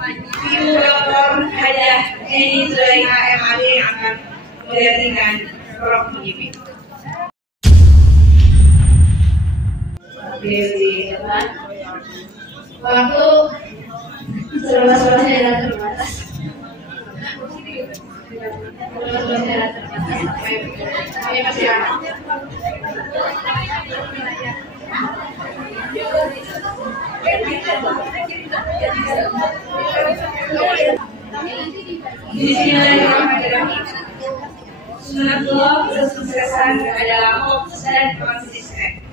Dr. Hajah Eni Zulaiha MAD yang akan melihatkan Prof. Mujimin. Di depan, waktu serba-serbanya adalah terbatas. Serba-serbanya adalah terbatas. Kami masih anak. Bismillahirrahmanirrahim. Sunatullah kesuksesan adalah fokus dan konsisten.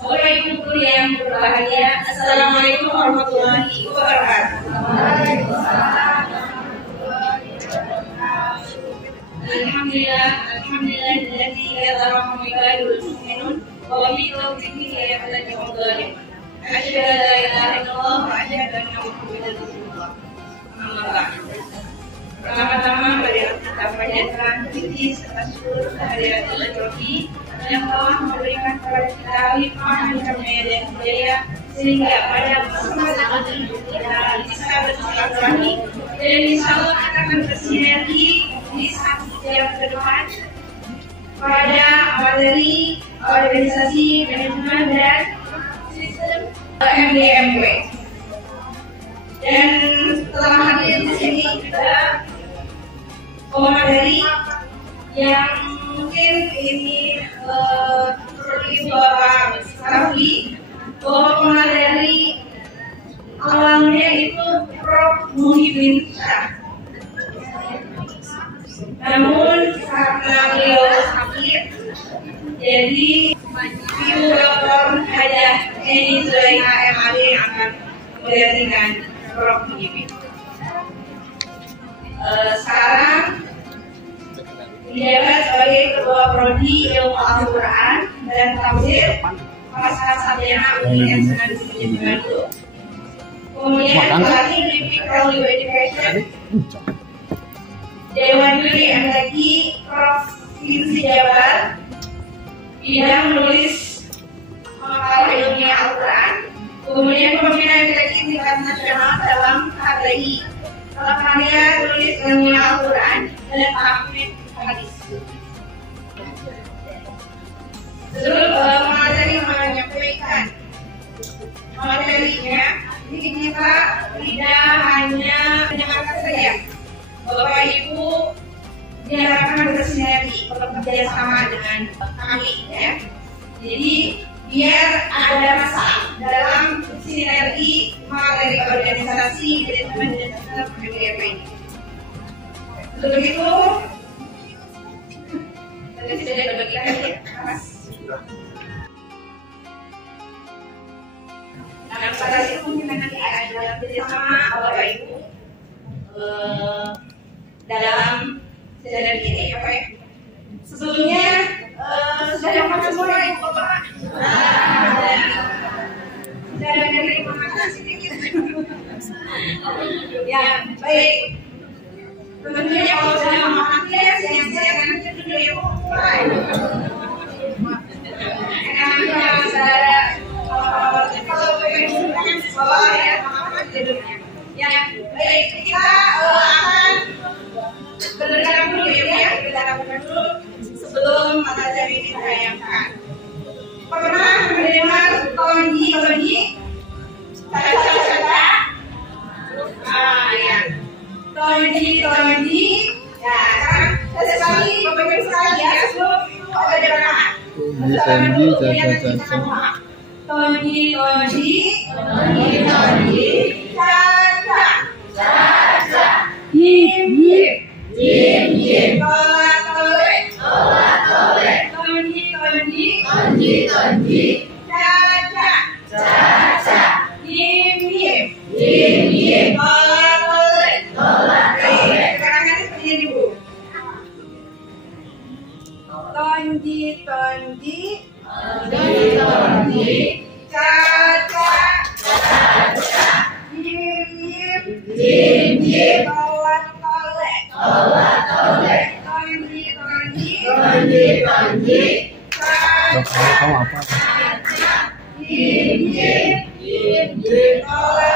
Bapak Ibu guru yang berbahagia, Assalamualaikum warahmatullahi wabarakatuh. Alhamdulillahilladzi yadharahu ibadul mu'minun wa bi tawfiqihi yahtaji al-dhalim. Asyhadu an la ilaha illallah wa asyhadu anna Muhammadan rasulullah. Amma ba'd. Pertama-tama marilah kita panjatkan puji serta syukur kehadirat Ilahi yang telah memberikan kepada kita hikmah karunia dan hidayah sehingga pada kesempatan ini kita bisa bersilaturahmi dan insya Allah kita akan bersinergi di 1 jam ke depan pada materi organisasi manajemen dan sistem MDMW. Dan setelah hadir di sini juga pemateri yang mungkin ini seperti Bapak Safi, bahwa pemateri awalnya itu Prof. Mujimin Syah. Namun karena beliau sakit, jadi Ibu Dr. Hajah Eni Zulaiha MAD yang akan melihatkan Prof. Mujimin. Sekarang menjabat sebagai Ketua Prodi Ilmu Al-Quran dan Tafsir Pasca Sarjana Universitas Indonesia Bandung. Kemudian pelatih di Value Education Dewan Juri MTQ Provinsi Jabar, bidang menulis makalah ilmiah Al-Quran. Kemudian pembinaan MTQ tingkat nasional dalam KTI, karya tulis ilmiah Al-Quran dan tahfidz hadis. Sebelum materi menyampaikan materinya, ini kita tidak hanya mendengarkan saja. Bapak Ibu diharapkan bersinergi, bekerja sama dengan kami, ya. Jadi biar ada masalah dalam sinergi materi organisasi manajemen dan sistem MDMW ini. Untuk itu, tadi sudah dibagikan ya, Mas. Nah, pada itu mungkin nanti ada kerjasama Bapak Ibu dalam sinergi ini, ya Pak. Sebelumnya sudah makan semua ya Bapak. Sudah menerima makan sedikit. Ya, baik. Tentunya kalau sudah makan ya, siang-siang nanti dulu ya Bu. Karena saudara kalau pengen bawa ya makan tidurnya. Ya, baik. Kita akan berdengar dulu ya, kita lakukan dulu sebelum materi ini ditayangkan. Pernah mendengar tonji? Caca? Ya. Tonji. Ya, kan? Sekali, Bapak sekali ya, sebelum ada jemaah. Tonji. Caca. Yim. Tole. Tonji. Caca. Yim. Tole. Sekarang kan seperti ini Bu. Tonji. Caca. Yim. Tole. Tonji. Kamu apa? Yim. Tole.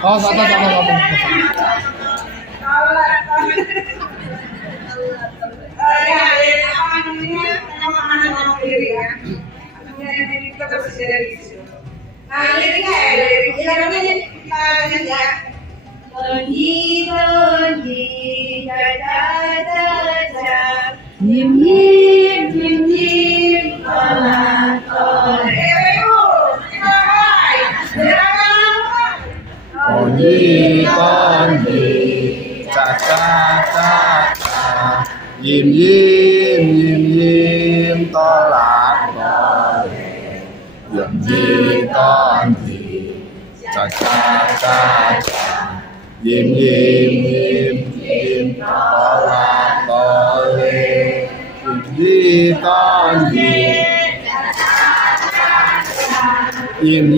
Oh, sama. Konji, caca, yim, tolak, konji, caca, yim, tolak, konji, yim,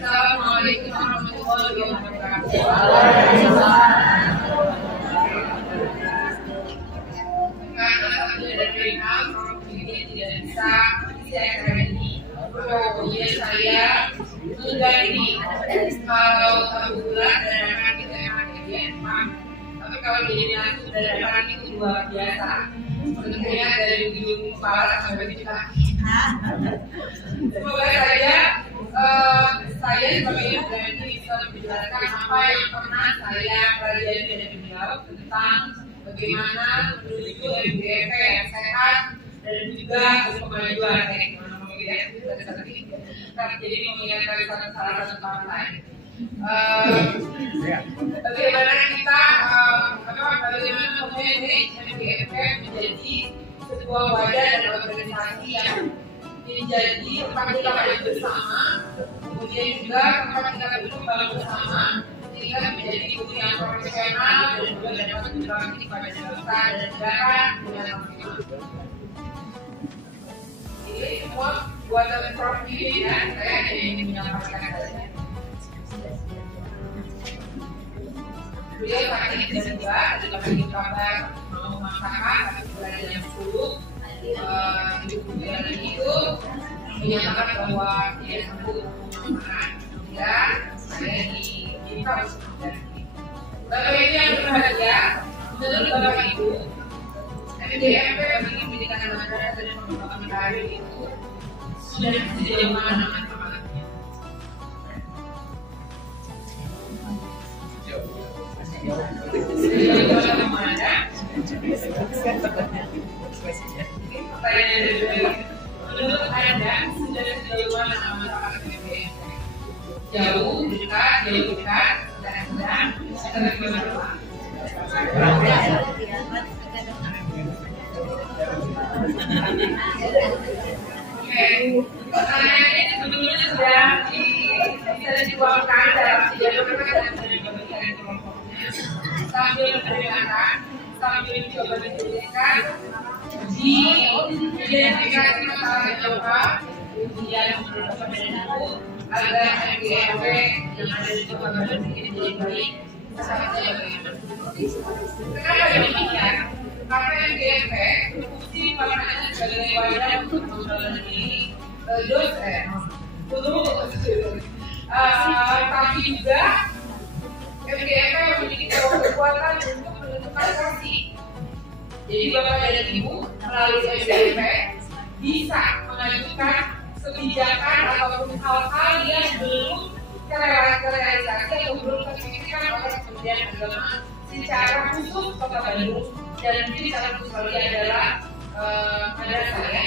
Assalamualaikum warahmatullahi wabarakatuh. Karena saya dari kalau ini tidak bisa saya hari ini. Pokoknya saya sudah ini kalau bulan dan kita emang emang. Tapi kalau jadi langsung dari itu luar biasa. Tentunya dari ujung kepala sampai di kaki. Semoga saya sebagai berani bisa menjelaskan apa yang pernah saya pelajari dari beliau tentang bagaimana menuju MDP yang sehat dan juga kemajuan jadi mengingatkan salah satu partai. Bagaimana kita bagaimana memanage MDP menjadi sebuah wadah dan organisasi yang menjadi tempat kita hadir bersama, kemudian juga tempat kita berkembang bersama, sehingga menjadi guru yang profesional dan juga dapat berbakti pada bangsa dan negara dengan maksimal. Ini semua buatan Prof. Vivi ya, saya hanya ingin menyampaikan saja. Beliau saat ini tidak juga, ada lagi kabar mau memaksakan tapi belajar yang 10 bulan itu menyatakan bahwa dia sembuh dan saya diminta untuk berjanji. Bapak Ibu yang berbahagia, menurut Bapak Ibu, MDP bagi pendidikan masyarakat dan pengembangan karir itu sudah sejauh mana manfaatnya? Sejauh mana? Menurut Anda sudah sejauh mana manfaat MDP? Jauh, dekat, sedang, atau bagaimana? Oke, pertanyaan ini sebetulnya sudah bisa dituangkan dalam sejarah mereka dan sudah dibagikan kelompoknya. Sambil mendengarkan, sambil coba dituliskan diidentifikasi masalah yang jawab, kemudian menurut itu agar MDP yang ada di Kota Bandung ini menjadi baik. Saatnya bagaimana? Kenapa demikian? Karena MDP berfungsi maknanya sebagai wadah untuk menjalani dosen, guru, tapi juga MDP memiliki kekuatan untuk menentukan porsi. Jadi Bapak dan Ibu melalui MDP bisa mengajukan kebijakan ataupun hal-hal yang belum terrealisasi atau belum terpikirkan oleh Kementerian Agama secara khusus Kota Bandung dan mungkin secara khusus lagi adalah madrasah ya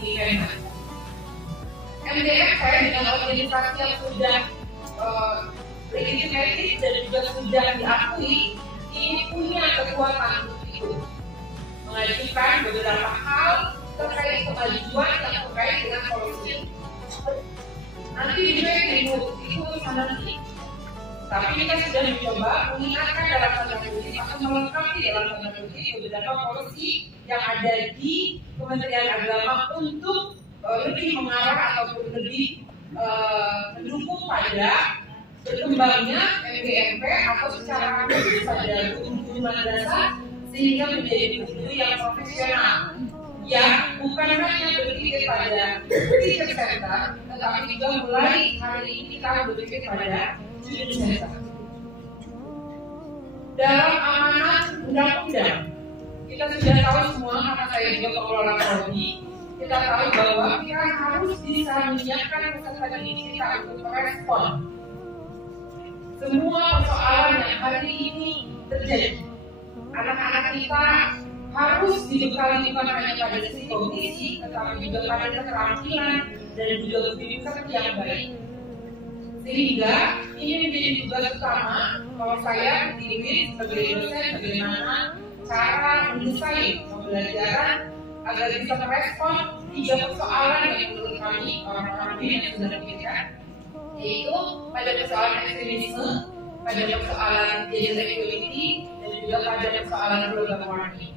di Kementerian. MDP dengan organisasi yang sudah legislatif dan juga sudah diakui ini punya kekuatan untuk itu mengajukan beberapa hal terkait kemajuan yang terkait dengan policy. Nanti juga itu nanti. Tapi kita sudah mencoba mengingatkan dalam tanda kutip atau melengkapi dalam tanda kutip beberapa policy yang ada di Kementerian Agama untuk lebih mengarah ataupun lebih mendukung pada berkembangnya MDP atau secara khusus pada guru-guru madrasah sehingga menjadi guru yang profesional yang bukan hanya berpikir pada teacher center, tetapi juga mulai hari ini kita berpikir pada student center. Dalam amanat undang-undang, kita sudah tahu semua karena saya juga pengelola prodi, kita tahu bahwa kita harus bisa menyiapkan peserta didik kita untuk merespon semua persoalan yang hari ini terjadi. Anak-anak kita harus dibekali bukan hanya pada sisi kondisi, tetapi juga pada keterampilan dan juga kebijakan yang baik. Sehingga ini menjadi tugas utama kalau saya diri sebagai dosen bagaimana cara mendesain pembelajaran agar bisa merespon 3 persoalan yang menurut kami orang-orang yang sudah dipikirkan, yaitu pada persoalan ekstremisme, pada persoalan gender equality, dan juga pada persoalan global warming.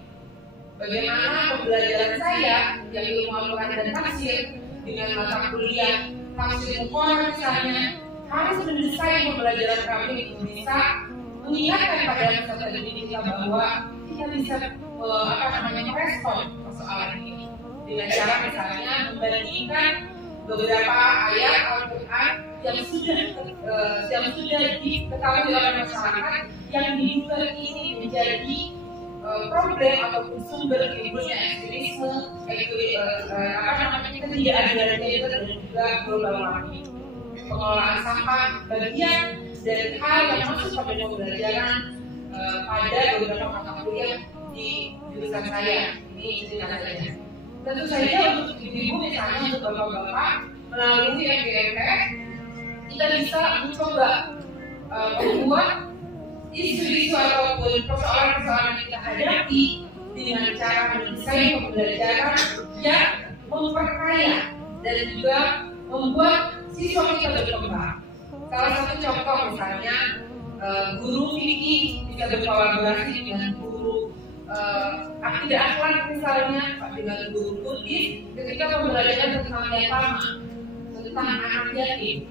Bagaimana pembelajaran saya yang ilmu Al-Quran dan tafsir dengan mata kuliah tafsir Al-Quran misalnya harus mendesain pembelajaran kami untuk bisa mengingatkan pada peserta didik kita bahwa kita bisa merespon persoalan ini dengan cara misalnya membandingkan beberapa ayat Al-Quran yang sudah diketahui oleh masyarakat yang diduga ini menjadi problem ataupun sumber timbulnya ekstremisme, ketidakadilan gender dan juga global warming. Pengelolaan sampah bagian dari hal yang masuk pada pembelajaran pada beberapa mata kuliah di jurusan saya. Ini cerita saja. Tentu saja untuk ibu-ibu misalnya untuk bapak-bapak melalui MGMF kita bisa mencoba membuat isu-isu ataupun persoalan-persoalan yang kita hadapi dengan cara mendesain pembelajaran yang memperkaya dan juga membuat siswa kita berkembang. Salah satu contoh misalnya guru fikih bisa berkolaborasi dengan guru akidah akhlak misalnya, dengan guru Buddhis ketika pembelajaran tentang yatama, tentang anak yatim.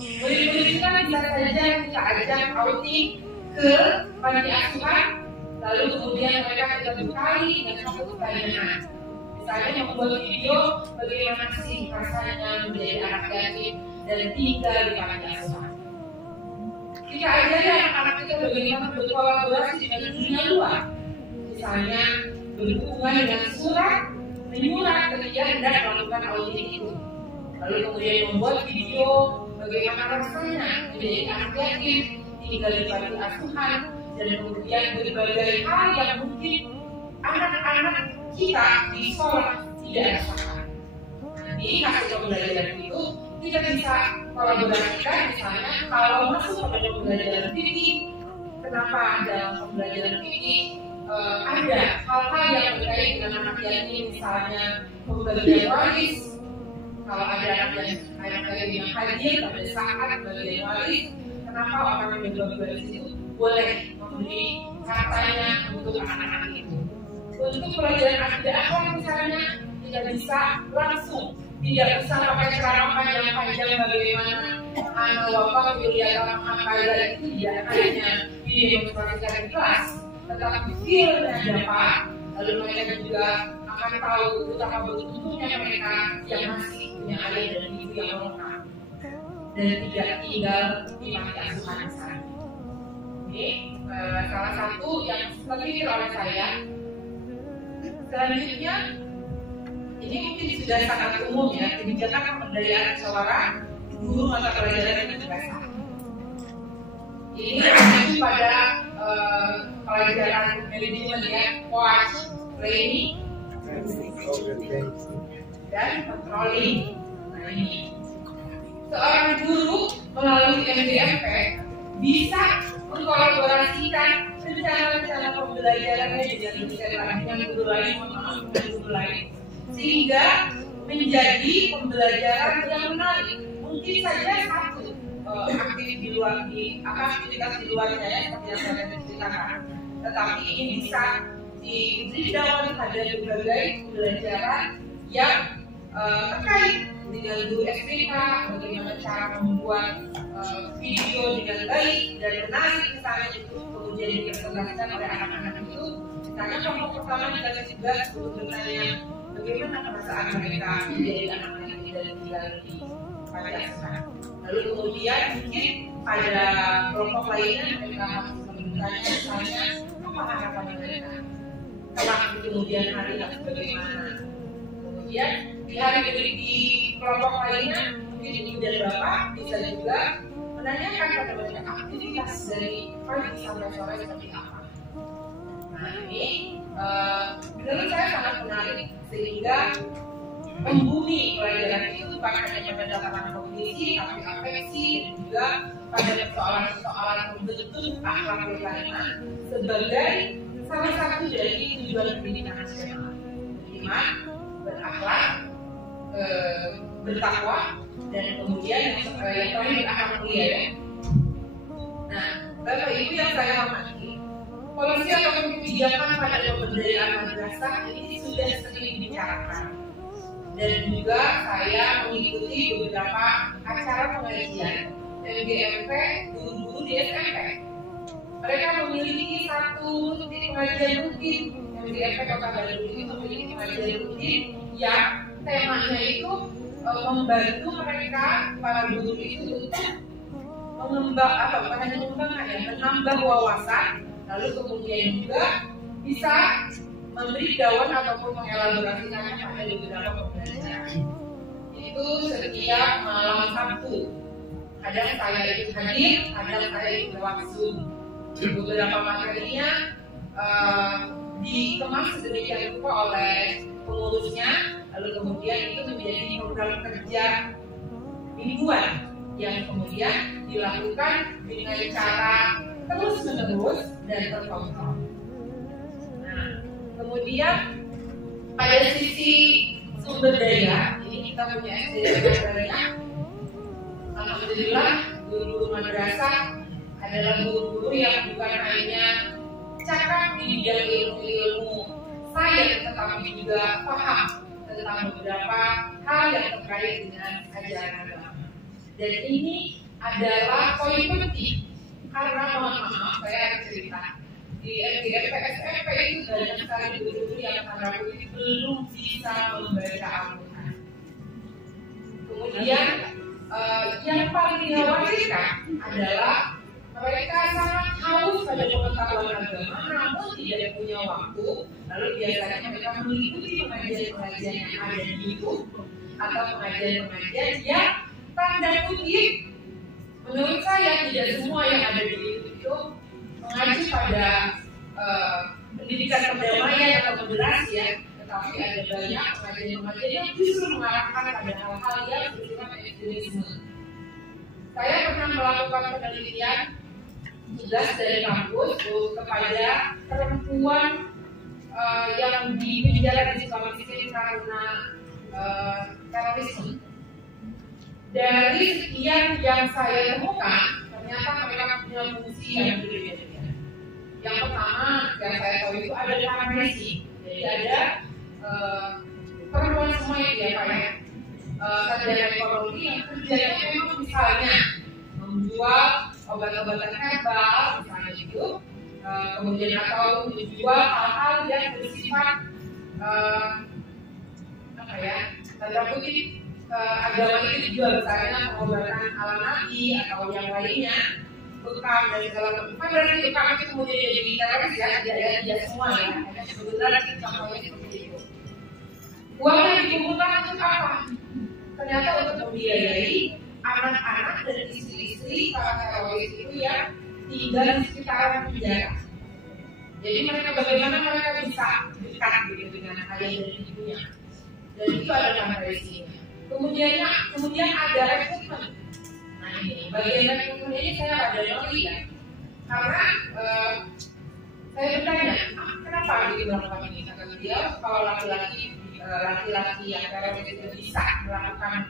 Murid-murid kita bisa saja kita ajak outing ke panti asuhan, lalu kemudian mereka kita bekali dengan satu pertanyaan. Misalnya membuat video bagaimana sih rasanya menjadi anak yatim dan tinggal di panti asuhan. Kita ajari anak-anak kita bagaimana berkolaborasi dengan dunia luar. Misalnya berhubungan dengan surat, menyurat ketika hendak melakukan outing itu. Lalu kemudian membuat video bagaimana rasanya menjadi anak yatim, tinggal di panti asuhan, dan kemudian berbagai hal yang mungkin anak-anak kita di sekolah tidak rasakan. Nanti hasil pembelajaran itu kita bisa kolaborasikan, misalnya kalau masuk pada pembelajaran fikih, kenapa dalam pembelajaran fikih ada hal-hal yang terkait dengan anak yatim, misalnya pembagian waris. Kalau ada anak yang hadir pada saat pembagian waris, kenapa orang yang berbagi waris itu boleh memberi hartanya untuk anak-anak itu? Untuk pelajaran akidah akhlak misalnya, kita bisa langsung, tidak usah pakai ceramah panjang-panjang bagaimana anak wafat wilayah makalah itu tidak hanya didemonstrasikan di kelas, tetapi feel-nya dapat. Lalu mereka juga akan tahu betapa beruntuknya mereka yang masih punya ayah dan ibu yang lengkap dan tidak tinggal di panti asuhan misalnya. Ini salah satu yang terpikir oleh saya. Selanjutnya, ini mungkin sudah sangat umum ya, kebijakan pemberdayaan seorang guru mata pelajaran dan bahasa. Ini mengacu pada pelajaran manajemen ya, coach, training, dan controlling. Nah ini, seorang guru melalui MGMP bisa mengkolaborasikan rencana-rencana pembelajarannya dengan guru lain, sehingga menjadi pembelajaran yang menarik. Mungkin saja satu aktivitas di luarnya ya, seperti yang saya ceritakan, tetapi ini bisa diberikan pada berbagai pembelajaran yang terkait dengan guru SPK, bagaimana cara membuat video dengan baik dan menarik misalnya itu kemudian dipresentasikan oleh anak-anak itu. Misalnya kelompok pertama kita juga untuk bertanya bagaimana perasaan mereka menjadi anak-anak yang tidak tinggal di panti asuhan. Lalu kemudian mungkin pada kelompok lainnya mereka harus bertanya misalnya apa harapan mereka kelak di kemudian hari harus bagaimana. Kemudian di hari di kelompok lainnya mungkin ibu dan bapak bisa juga menanyakan pada mereka aktivitas dari pagi sampai sore seperti apa. Nah ini menurut saya sangat menarik sehingga membumi pelajaran itu bukan hanya pada tatanan kognisi, tapi afeksi dan juga pada persoalan-persoalan membentuk akhlak berkarakter sebagai salah satu dari tujuan pendidikan nasional. Beriman, berakhlak, bertakwa, dan kemudian yang terakhir berakhlak mulia ya. Nah, Bapak Ibu yang saya hormati, polisi ataupun kebijakan pada pemberdayaan madrasah ini sudah sering dibicarakan. Dan juga saya mengikuti beberapa acara pengajian MGMP guru-guru di SMP. Mereka memiliki satu titik pengajian rutin. MGMP Kota Bandung itu memiliki pengajian rutin yang temanya itu membantu mereka para guru itu untuk menambah wawasan, lalu kemudian juga bisa memberi dawan ataupun mengelaborasikannya pada beberapa pembelajaran. Itu setiap malam Sabtu. Kadang saya ikut hadir, kadang saya ikut lewat Zoom. Beberapa materinya dikemas sedemikian rupa oleh pengurusnya, lalu kemudian itu menjadi program kerja mingguan yang kemudian dilakukan dengan cara terus-menerus dan terkontrol. Nah, kemudian pada sisi sumber daya, ini kita punya SDM banyak. Alhamdulillah, guru madrasah adalah guru-guru yang bukan hanya cakap di bidang ilmu sains, tetapi juga paham tentang beberapa hal yang terkait dengan ajaran agama. Dan ini adalah poin penting karena mohon maaf saya akan cerita di FGF PSFP itu banyak sekali guru-guru yang tanda kutip belum bisa membaca Al-Quran. Kemudian yang paling dikhawatirkan adalah mereka sangat haus pada pengetahuan agama, namun tidak punya waktu. Lalu biasanya mereka mengikuti pengajian-pengajian yang ada di YouTube atau pengajian-pengajian yang tanda kutip, menurut saya tidak semua yang ada di YouTube itu mengacu pada pendidikan perdamaian atau moderasi ya, tetapi ada banyak pengajian-pengajian yang justru mengarahkan pada hal-hal yang bersifat ekstremisme. Saya pernah melakukan penelitian tugas dari kampus kepada perempuan yang dipenjara di Sulawesi karena terorisme. Dari sekian yang saya temukan, ternyata mereka punya fungsi yang berbeda-beda. Yang pertama, yang saya tahu itu ada depresi. Jadi ada perempuan semua yang dia pakai sarjana ekonomi yang kerjanya memang misalnya menjual obat-obatan herbal misalnya itu, kemudian atau menjual hal-hal yang bersifat tanda kutip agama itu dijual, misalnya pengobatan ala nabi atau yang lainnya, bekam dan segala macam. Kan dari bekam itu kemudian jadi teroris ya, tidak semua ya. Kebetulan contohnya seperti itu. Uangnya dikumpulkan untuk apa? Ternyata untuk membiayai anak-anak dan istri-istri para teroris itu yang tinggal di sekitaran penjara. Jadi mereka bagaimana mereka bisa dekat dengan ayah dan ibunya. Dan itu ada komparisinya. Kemudian ada rekrutmen. Nah ini bagian rekrutmen ini saya ada ngerti ya. Karena saya bertanya, kenapa dilakukan ini? Kata beliau, kalau laki-laki yang teroris itu bisa melakukan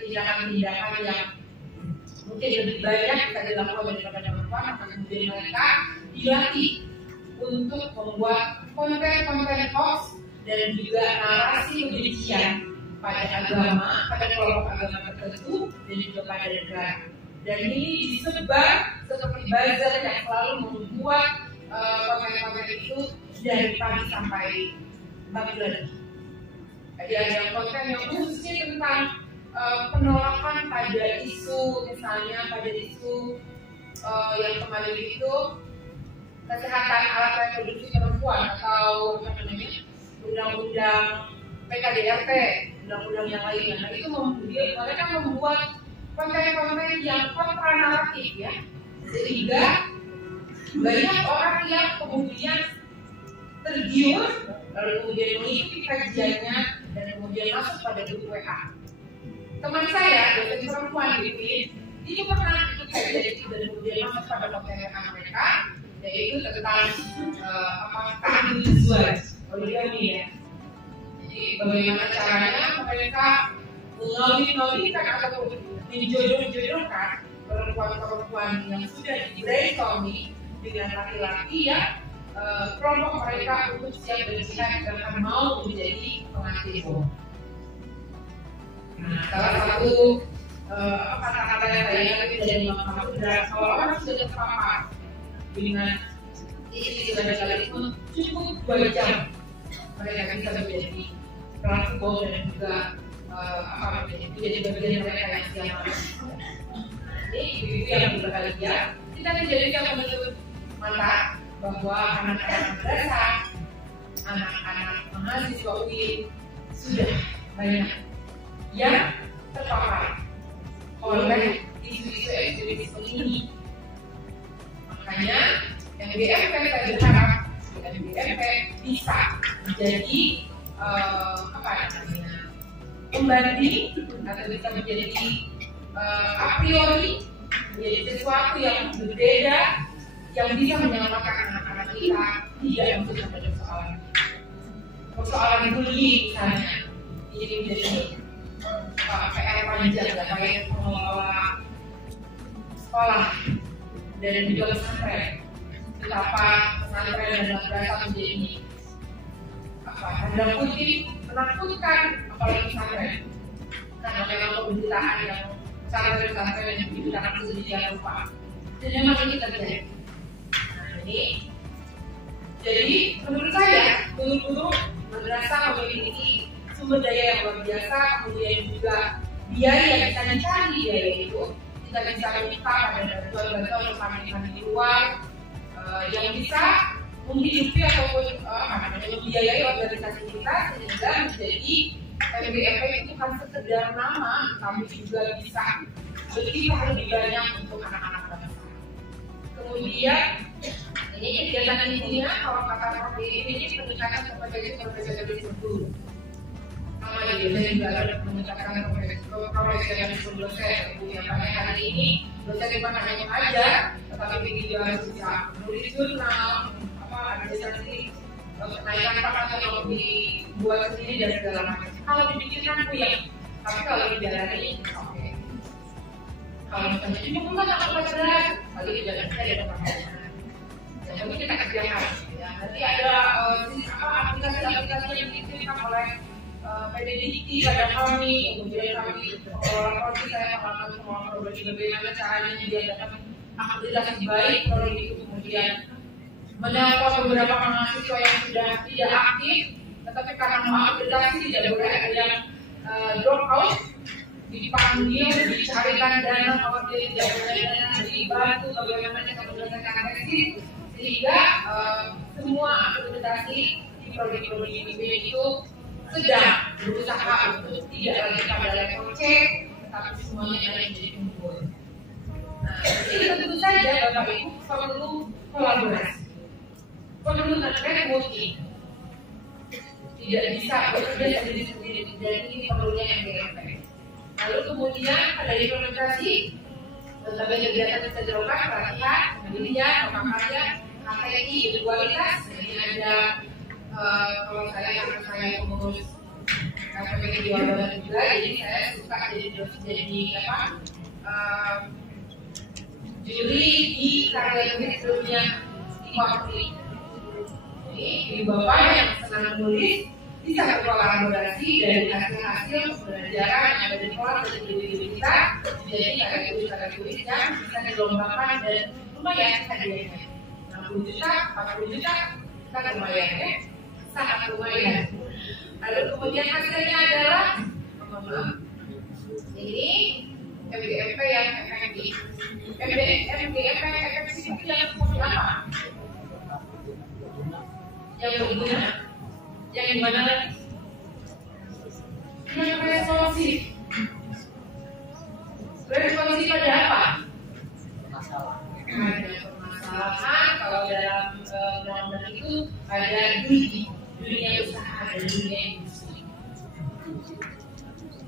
tindakan-tindakan yang mungkin lebih banyak bisa dilakukan daripada perempuan, maka kemudian mereka dilatih untuk membuat konten-konten hoax dan juga narasi kebencian pada agama, pada kelompok agama tertentu dan juga pada negara. Dan ini disebar seperti buzzer yang selalu membuat konten-konten itu dari pagi sampai pagi lagi. Jadi ada konten yang khususnya tentang penolakan pada isu, misalnya pada isu yang kemarin itu kesehatan alat reproduksi perempuan atau apa namanya undang-undang PKDRT, undang-undang yang lainnya. Nah itu mereka membuat konten-konten yang kontra naratif ya, sehingga banyak orang yang kemudian tergiur lalu kemudian mengikuti kajiannya dan kemudian masuk pada grup WA. Teman saya, dosen perempuan di UIN, ini pernah ikut kajian itu dan kemudian masuk pada konten WA mereka, yaitu tentang keadilan visual poligami ya. Jadi bagaimana caranya mereka mengawin-awinkan atau menjodoh-jodohkan perempuan-perempuan yang sudah dibrainstorming dengan laki-laki ya, kelompok mereka untuk siap berjihad dan mau menjadi pengantin bom. Nah, salah satu kata-kata yang saya ingat dari Imam Ahmad adalah kalau orang sudah terpapar dengan isu radikalisme cukup 2 jam mereka bisa menjadi pelaku bom dan juga menjadi bagian mereka yang siap. Ini ibu-ibu yang berbahagia, kita menjadikan menutup mata bahwa anak-anak madrasah, anak-anak mahasiswa UIN sudah banyak yang terpapar oleh isu-isu ekstremisme ini. Makanya MGF saya berharap MBMP bisa menjadi pembanding atau bisa menjadi a priori menjadi sesuatu yang berbeda yang bisa menyelamatkan anak-anak kita tidak untuk pada persoalan bullying misalnya. Ini menjadi PR panjang terkait pengelola sekolah dan juga pesantren. Betapa pesantren dan madrasah menjadi tanda kutip menakutkan, apalagi pesantren. Karena memang pemberitaan yang pesantren yang begitu sangat sedemikian rupa. Dan memang ini terjadi. Nah ini, jadi menurut saya guru-guru madrasah memiliki sumber daya yang luar biasa, kemudian juga biaya yang bisa dicari biaya itu kita bisa minta pada bantuan-bantuan rekan-rekan di luar yang bisa menghidupi ataupun membiayai organisasi kita sehingga menjadi MBMP itu kan sekedar nama, tapi juga bisa lebih banyak untuk anak-anak bangsa. Kemudian ini kegiatan intinya kalau kata Prof. ini peningkatan kompetensi guru. Sama dia juga ada meningkatkan profesionalisme dosen. Yang hari ini dosen bukan hanya mengajar, tetapi juga harus bisa menulis jurnal, administrasi, kenaikan pangkat yang dibuat sendiri dan segala macam. Kalau dipikirkan puyeng, tapi kalau dijalani, oke. Kalau misalnya ini bukan apa berat, kali dijalani saya ada pangkatnya. Jadi kita kerjakan. Nanti ada aplikasi-aplikasi yang diberikan oleh PDDIKTI pada kami, kemudian kami prodi saya melakukan semua program bagaimana caranya menyediakan akreditasi baik program itu, kemudian menelpon beberapa mahasiswa yang sudah tidak aktif, tetapi karena mau akreditasi tidak boleh ada yang drop out, dipanggil, dicarikan dana kalau dia tidak boleh dana, dibantu bagaimana kita menyelesaikan seleksi, sehingga semua akreditasi di prodi-prodi itu sedang berusaha untuk tidak lagi pada level C, tetapi semuanya ada yang menjadi unggul. Nah, ini tentu saja Bapak Ibu perlu kolaborasi, perlu networking. Tidak bisa bekerja sendiri-sendiri, dan ini perlunya MBMP. Lalu kemudian pada implementasi berbagai kegiatan bisa dilakukan, pelatihan, penelitian, pemakarya, KTI, kualitas. Ini ada kalau saya mengurus KPP di Jawa Barat juga, jadi saya suka jadi juri di karya tulis sebelumnya di Waktu. Ini bapak yang senang menulis bisa berkolaborasi dari hasil-hasil pembelajaran yang ada di sekolah dan di diri kita, jadi karya tulis yang bisa dilombakan dan lumayan hadiahnya 60 juta, 40 juta, kita lumayan ya. Sangat lumayan. Lalu kemudian hasilnya adalah ini MBMP yang efektif. MBMP efektif itu yang seperti apa? Yang berguna, yang dimana lagi? Yang responsif. Responsif pada apa? Ada permasalahan. Kalau dalam undang-undang itu ada dunia usaha dan dunia industri.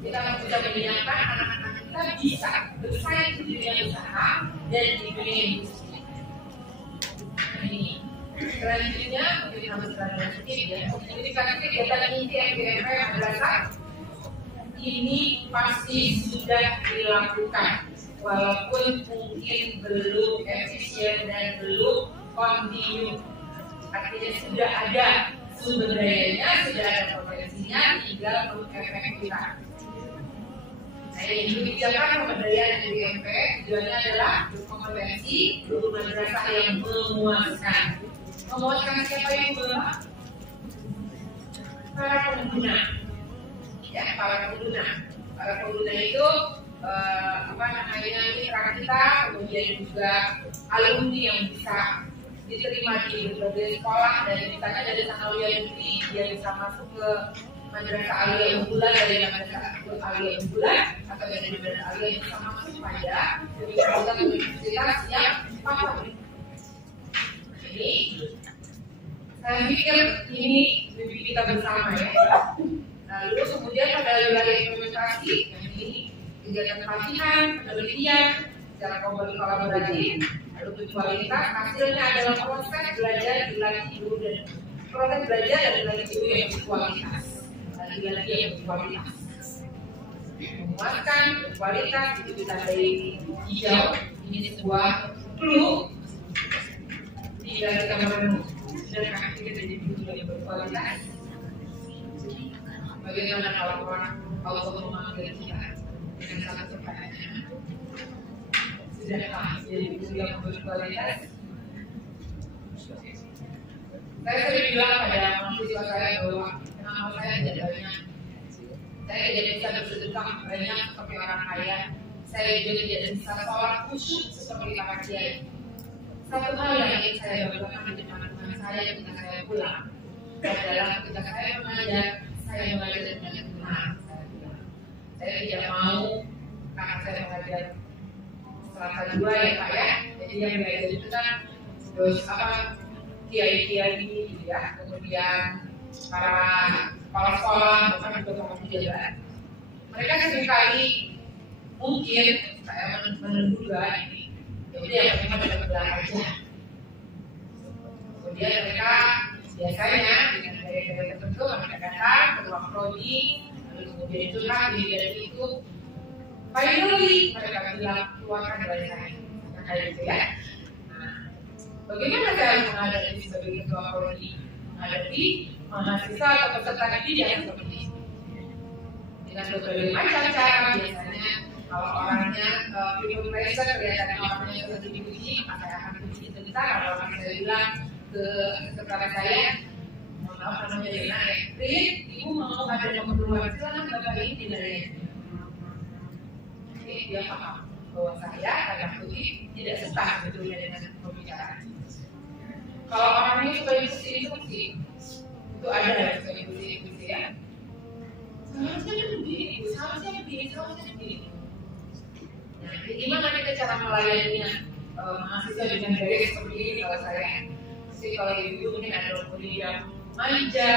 Kita bisa menyiapkan anak-anak kita bisa bersaing di dunia usaha dan di dunia industri. Ini selanjutnya mungkin harus berlanjut ya. Jadi karena kegiatan inti MBMP madrasah ini pasti sudah dilakukan, walaupun mungkin belum efisien dan belum kontinu. Artinya sudah ada sumber dayanya, sudah ada potensinya, tinggal mengefektifkan. Nah, ini kebijakan pemberdayaan MBMP tujuannya adalah berkompetensi guru madrasah yang memuaskan. Memuaskan siapa yang belum? Para pengguna. Ya, para pengguna. Para pengguna itu mitra kita, kemudian juga alumni yang bisa diterima di berbagai sekolah, dan misalnya dari Sanawiyah Negeri dia bisa masuk ke madrasah aliyah unggulan, dari madrasah aliyah unggulan atau dari madrasah aliyah bisa masuk pada universitas yang favorit. Jadi Saya pikir ini mimpi kita bersama ya. Lalu kemudian pada wilayah implementasi, yang ini kegiatan pelatihan, penelitian, secara kolaboratif, lalu berkualitas, hasilnya adalah proses belajar dilatih guru dan proses belajar dan dilatih guru yang berkualitas. Lagi-lagi yang berkualitas. Memuaskan, berkualitas, itu kita dari hijau, ini sebuah clue. Tidak kita merenung. Dan kita jadi guru yang berkualitas. Bagaimana kalau orang Allah memanggil kita dengan satu pertanyaan? Sudahkah jadi guru yang berkualitas? Saya sering bilang pada mahasiswa saya bahwa nama saya tidak banyak. Saya tidak bisa bersedekah banyak seperti orang kaya. Saya juga tidak bisa sholat khusyuk seperti para kiai. Satu hal yang ingin saya banggakan di depan teman saya ketika saya pulang adalah ketika saya mengajar, saya mengajar dengan benar. Saya tidak mau karena saya mengajar selasa 2 ya Pak ya. Jadi yang belajar itu kan terus kiai-kiai gitu ya, kemudian para kepala sekolah, bahkan juga para pejabat. Mereka seringkali mungkin saya menduga ini, jadi yang penting pada kebelah aja. Kemudian mereka biasanya dengan gaya-gaya tertentu mereka datang ke ruang prodi, lalu kemudian itu kan dari itu, finally mereka bilang keluarkan dari saya, kayak gitu ya. Bagaimana saya harus menghadapi sebagai ketua prodi, menghadapi mahasiswa atau peserta didik yang seperti ini? Dengan berbagai macam cara biasanya, kalau orangnya people pleaser kelihatannya orangnya seperti dipuji, maka saya akan puji sebentar. Kalau orang saya bilang ke sekretaris saya, mohon maaf namanya Dena, ibu mau ada keperluan, silakan bapak ini tidak ada. Jadi dia paham bahwa saya tanda kutip tidak setah sebetulnya dengan pembicaraan. Kalau orangnya suka instruksi, itu ada yang suka instruksi ya. Seharusnya begini, seharusnya begini. Nah, gimana kita cara melayaninya mahasiswa dengan gaya seperti ini kalau saya? Jadi kalau ibu mungkin ada murid yang manja,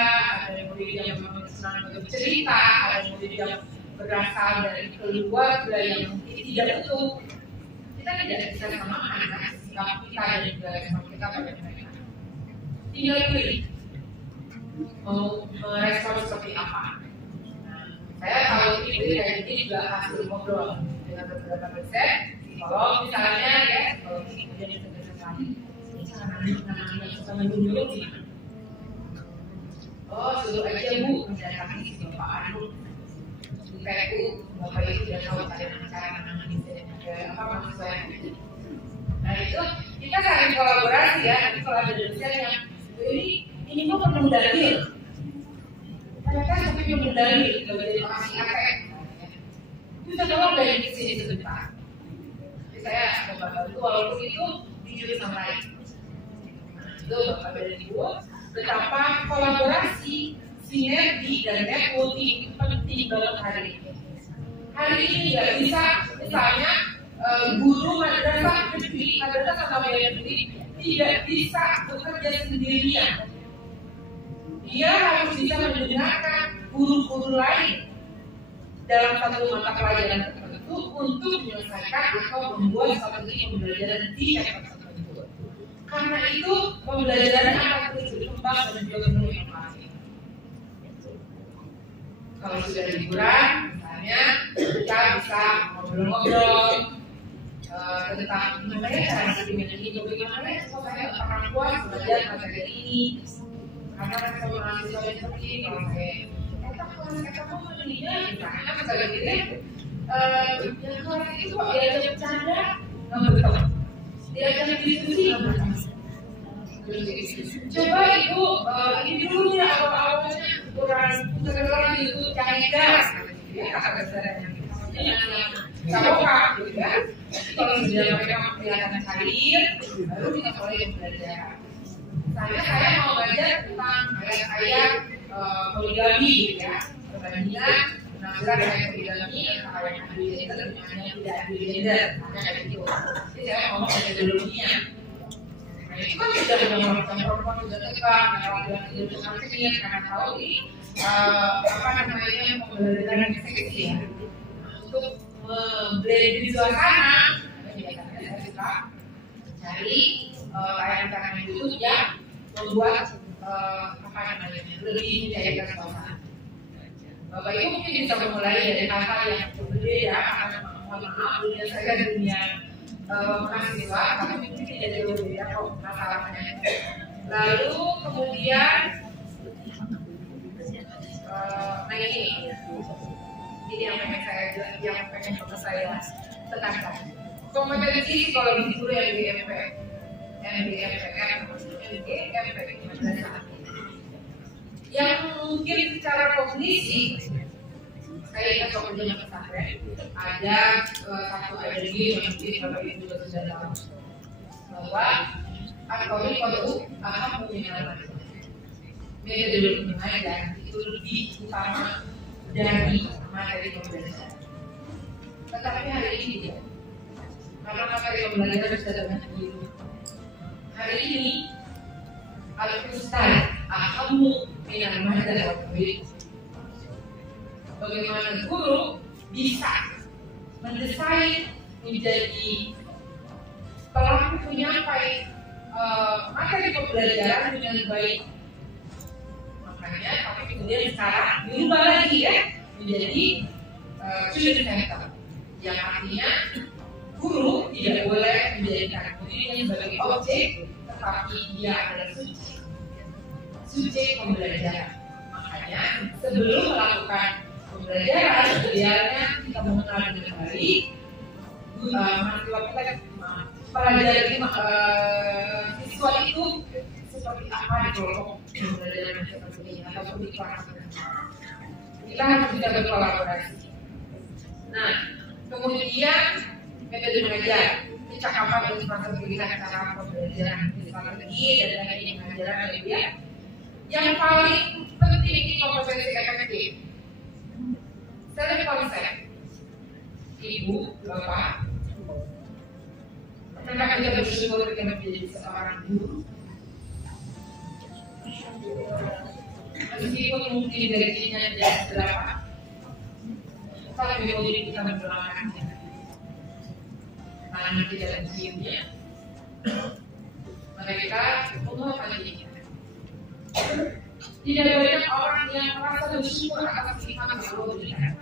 ada murid yang senang bercerita, ada murid yang berasal dari keluarga yang tidak utuh. Kita tidak bisa samakan sikap kita dan juga sikap kita pada mereka. Tinggal pilih mau merespon seperti apa. Nah, saya tahu ini juga hasil ngobrol dengan beberapa dosen. Kalau misalnya ya, kalau ini kemudian yang sekali, ini cara menangani sama dulu gimana? Oh, suruh aja Bu mendatangi si Bapak Anu. Bu, Bapak itu sudah tahu cara menangani apa maksud saya. Nah itu kita saling kolaborasi ya. Nanti kalau ada dosen yang ini kok perlu dalil. Mereka sampai perlu dalil kalau dari orang Singapura. Bisa tolong dari sini sebentar. Jadi saya coba bantu walaupun itu video sampai. Itu Bapak dari Ibu betapa kolaborasi, sinergi dan networking penting dalam hari ini. Hari ini nggak bisa misalnya guru madrasah negeri, madrasah atau negeri tidak bisa bekerja sendirian. Dia harus bisa mendengarkan guru-guru lain dalam satu mata pelajaran tertentu untuk menyelesaikan atau membuat strategi pembelajaran di sektor tertentu. Karena itu pembelajaran akan terus berkembang dan juga penuh inovasi. Kalau sudah liburan, misalnya kita bisa ngobrol-ngobrol tentang gimana ya cara dengan ini, bagaimana ya saya orang tua belajar materi ini. Karena mereka mahasiswa seperti ini, kalau saya mau menilai, misalnya misalnya gini, yang kelas itu kok diajak bercanda, nggak betul. Diajak diskusi, nggak betul. Coba Ibu, ini dulu ya awal-awalnya kurang sekarang itu cari gas, ya kasar-kasarnya. Saboka, gitu kan? Kalau sudah mereka kelihatan cair, baru kita mulai belajar. Saya mau belajar tentang ayat-ayat poligami, gitu ya. Perbandingan penampilan ayat poligami, ayat adil-gender, dengan tidak adil-gender, kayak gitu. Jadi saya mau belajar dulunya. Nah itu kan sudah menyebabkan perempuan sudah tegang, laki-laki sudah sakit karena tahu ini apa namanya pembelajaran seksi ya. Untuk memblend suasana, biasanya saya suka cari tayangan YouTube yang membuat apa namanya lebih mencairkan suasana. Bapak Ibu mungkin bisa memulai dari hal-hal yang berbeda karena mohon maaf dunia saya dunia mahasiswa, tapi mungkin tidak jauh berbeda kok masalahnya. Lalu kemudian nah ini yang pengen saya tekankan. Kompetensi psikologi guru MBMP, yang mungkin secara kognisi saya ingat waktunya pesantren ada satu adegan yang mungkin Bapak Ibu juga sudah tahu bahwa Al-Qawi Qadu akan meminalkan metode mengajar itu lebih utama dari materi pembelajaran. Tetapi hari ini tidak, karena materi pembelajaran sudah banyak dulu. Hari ini Al-Ustaz akan meminalkan bagaimana guru bisa mendesain menjadi pelaku penyampai materi pembelajaran dengan baik. Makanya tapi kemudian sekarang diubah lagi ya menjadi student center, yang artinya guru tidak boleh menjadikan dirinya sebagai objek, tetapi dia adalah subjek pembelajaran. Makanya sebelum melakukan pembelajaran, idealnya kita mengenal dengan baik pelajari siswa itu seperti apa di kelompok pembelajaran seperti ini atau di kelas. Kita harus bisa berkolaborasi. Nah, kemudian metode mengajar, kecakapan dan strategi cara pembelajaran, strategi dan teknik pengajaran media. Yang paling penting ini kompetensi efektif. Self konsep. Ibu, Bapak, apakah kita bersyukur ketika menjadi seorang guru? Meskipun mungkin gajinya tidak seberapa, tapi mungkin kita berdoakannya. Karena tidak ada ciumnya, mereka menguatkan diri. Tidak banyak orang yang merasa bersyukur atas nikmat yang Allah berikan.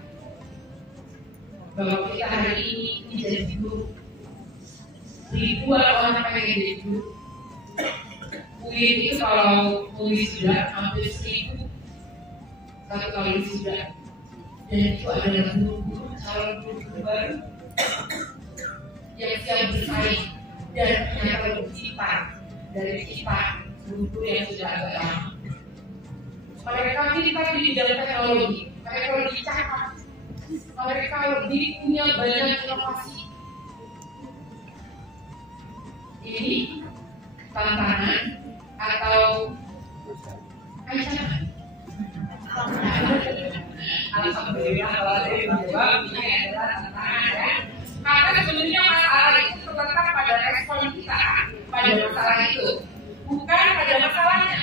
Bahwa kita hari ini menjadi guru. Ribuan orang pengen jadi guru. UI itu kalau sudah hampir 1.000 satu kali sudah. Dan itu adalah guru-guru calon guru baru yang siap bersaing dan ternyata lebih cepat dari sifat guru yang sudah agak lama. Mereka pintar di bidang teknologi, mereka lebih cakap, mereka lebih punya banyak inovasi. Ini tantangan atau ancaman? Alhamdulillah kalau saya menjawab ini adalah tantangan ya. Karena sebenarnya masalah itu terletak pada respon kita pada masalah itu, bukan pada masalahnya.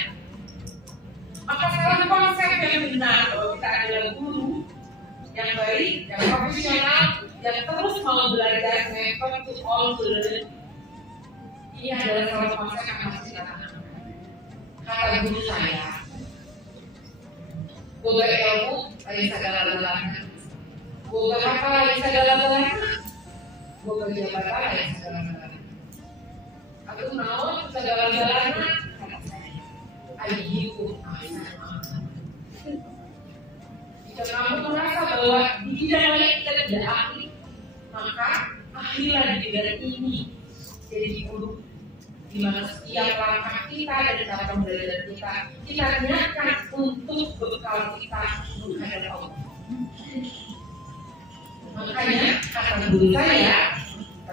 Maka salah konsep yang benar bahwa kita adalah guru yang baik, yang profesional, yang terus mau belajar never to all to learn. Ini adalah salah konsep yang harus kita tanamkan. Kata guru saya, boga ilmu lain segala-galanya, boga harta lain segala-galanya, boga jabatan lain segala-galanya. Aku mau segala-galanya. Ayyukum ahsanu amala. Jika kamu merasa bahwa di bidang lain kita tidak ahli, maka ahlilah di bidang ini. Jadi guru, di mana setiap langkah kita dan cara pembelajaran kita niatkan untuk bekal kita menghadap Allah. Makanya kata guru saya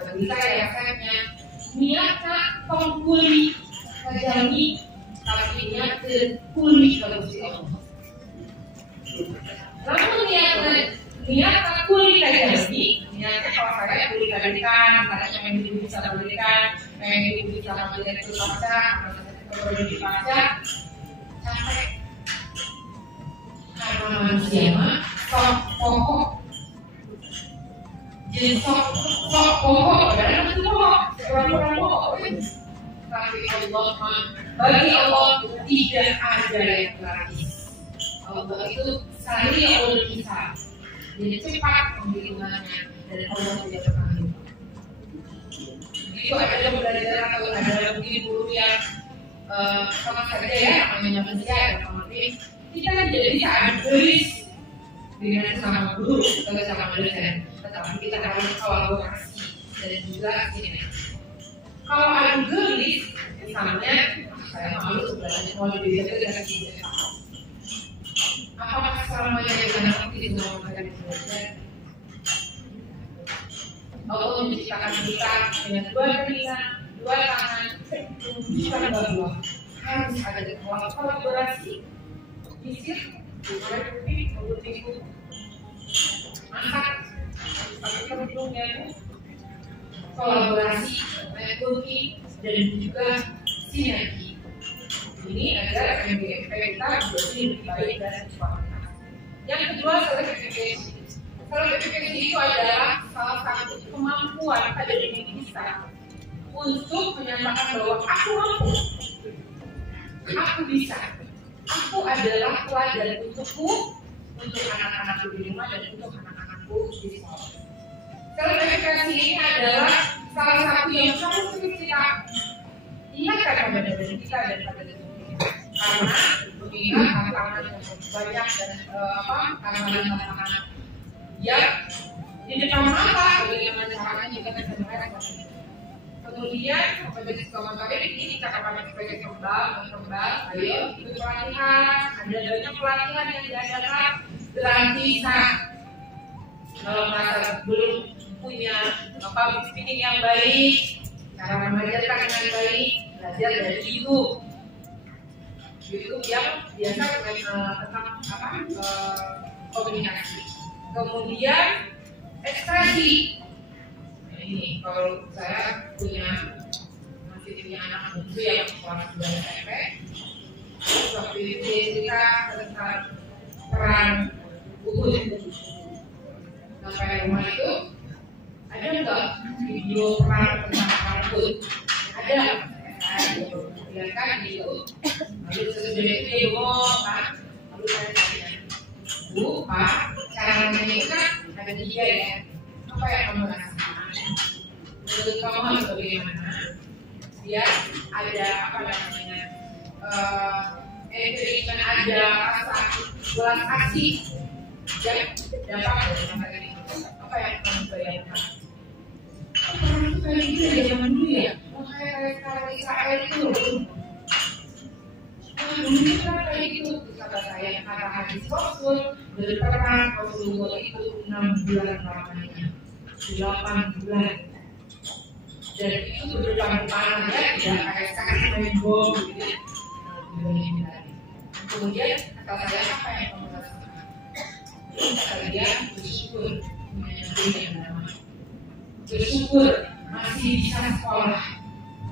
resepnya niatkan pengkuli kajami. Tapi niatkan kuli kalau si Allah. Namun niatkan kuli lagi, niatkan kalau saya kuli kalikan, katanya yang bisa belikan, pengen bisa melihat itu baca, kalau dibaca capek. Karena manusia mah sok pokok, jadi sok pokok, padahal itu pokok, orang pokok. Tapi Allah mah, bagi Allah tidak ada yang gratis. Allah itu sekali Allah bisa, jadi cepat penghitungannya dan Allah tidak pernah lupa. Itu ada belajar atau ada mungkin guru yang sama saja ya, namanya manusia dan mengerti. Kita tidak bisa gelis dengan sama guru atau sama dosen, tetapi kita harus kolaborasi dan juga ini. Kalau ada gelis, misalnya saya malu sebenarnya mau dibelajar dengan dia. Apakah selamanya kita nanti semua akan belajar? Allah menciptakan kita dengan dua telinga, dua tangan, bukan bahwa harus ada kolaborasi. Misir, bukan putih, masak, pakai kerudungnya, kolaborasi, networking, dan juga sinergi. Ini agar MBMP kita menjadi lebih baik dan suasana. Yang kedua, self-efficacy. Self-efficacy itu adalah salah satu kemampuan pada diri kita untuk menyatakan bahwa aku mampu, aku bisa, aku adalah teladan untukku, untuk anak-anakku di rumah dan untuk anak-anakku di sekolah. Self-efficacy ini adalah salah satu yang harus kita ingatkan pada diri kita dan pada diri kita, karena mengingat tantangan yang banyak dan tantangan yang di depan mata, bagaimana caranya kita bisa merespon. Kemudian sebagai komentar ini kita akan sebagai kembang, ayo ikut pelatihan, ada banyak pelatihan yang diadakan gratisan. Kalau merasa belum punya public speaking yang baik, cara mengajarkan dengan baik, belajar dari YouTube yang biasa tentang komunikasi. Kemudian ekspresi. Nah, ini kalau saya masih punya anak bungsu yang kelas 2 SMP, waktu itu kita tentang peran Uhud. Sampai rumah itu ada nggak video peran tentang peran Uhud? Ada. Lihatkan gitu. Lalu sesudah itu dia ngomong kan, lalu saya tanya, Bu, Pak, cara itu kan ada 3 ya. Apa yang kamu rasakan? Menurut kamu harus bagaimana? Dia ada apa namanya? Encouragement, ada rasa belas kasih dan dampak dari materi itu. Apa yang kamu bayangkan? Orang itu kayak gitu ya zaman dulu ya. Kayak Israel itu loh. Dulu kan kayak gitu, kata saya, kata hadis Rasul berperang Rasulullah itu 6 bulan lamanya, 8 bulan, dan itu berdepan-depanan ya, tidak kayak sekarang main bom gitu. Kemudian kata saya, apa yang kamu rasakan? Kalian bersyukur bersyukur masih bisa sekolah,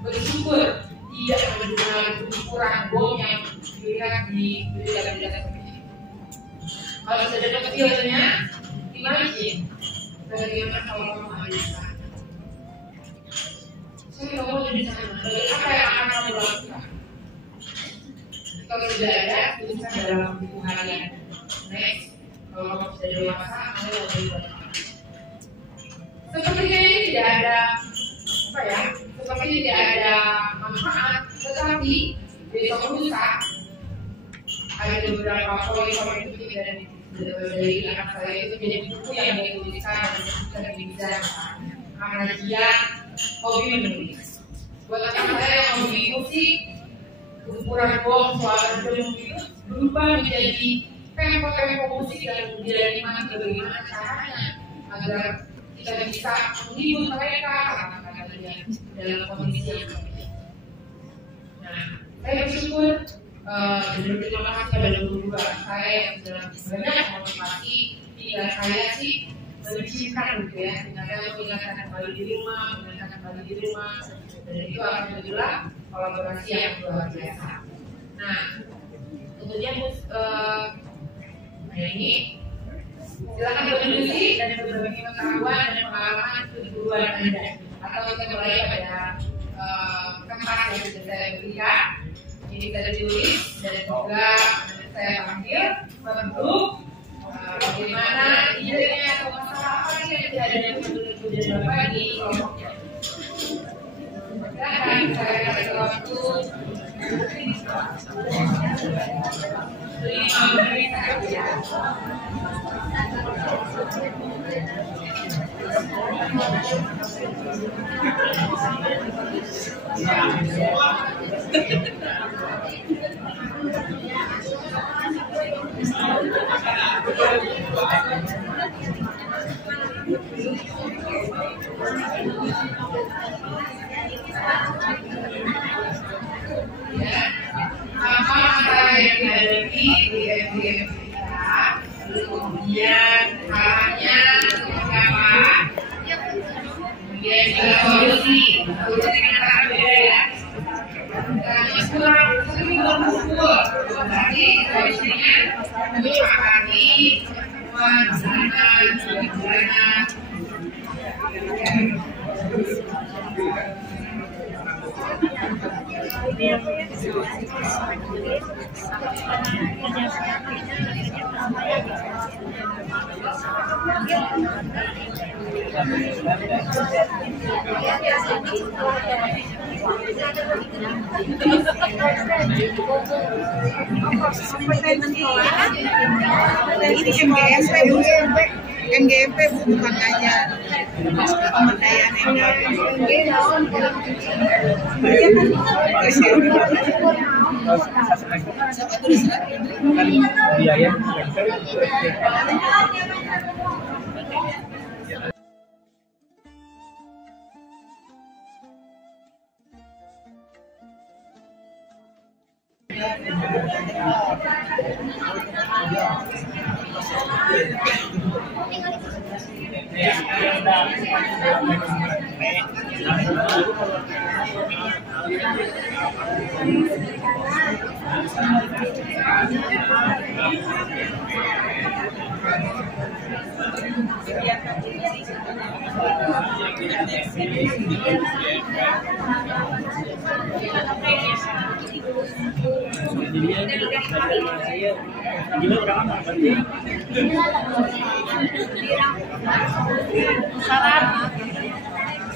bersyukur tidak mendengar ukuran bom yang dilihat di berita-berita seperti ini. Kalau sudah kecilnya, imagine bagaimana kalau kamu ada di sana. Saya kalau ada di sana, apa yang akan kamu lakukan? Kalau sudah ada, tuliskan dalam buku harian. Next, kalau kamu sudah dewasa, kamu lebih berapa? Sepertinya ini tidak ada seperti tidak ada manfaat, tetapi besok lusa ada beberapa poin dari anak saya itu menjadi buku yang dia tuliskan dan bisa karena dia hobi menulis. Buat anak saya yang hobi musik, ukuran bom suara drum itu berubah menjadi tempo-tempo musik yang dia nikmati, bagaimana caranya agar kita bisa menghibur mereka dalam kondisi yang seperti ini. Nah, saya bersyukur dan berterima kasih pada guru-guru saya yang sudah banyak memotivasi hingga saya sih dicintakan gitu ya, mengingatkan kembali di rumah, dan itu alhamdulillah kolaborasi yang luar biasa. Nah, tentunya ini silakan berdiskusi dan berbagi pengetahuan dan pengalaman studi keguruan Anda, atau kita mulai pada tempat yang sudah saya berikan. Ini bisa ditulis dan juga saya panggil bentuk bagaimana idenya atau masalah apa yang dihadapi penulis Bapak di kelompoknya. Silakan saya kasih waktu 5 menit saja. Apa masalah yang dihadapi di FGM kita, kemudian caranya seperti apa, kemudian juga solusi dengan cara beda ya. Caranya kurang sering berkumpul, berarti solusinya menyepakati bagaimana. MGMP bukan ngajar, pemberdayaan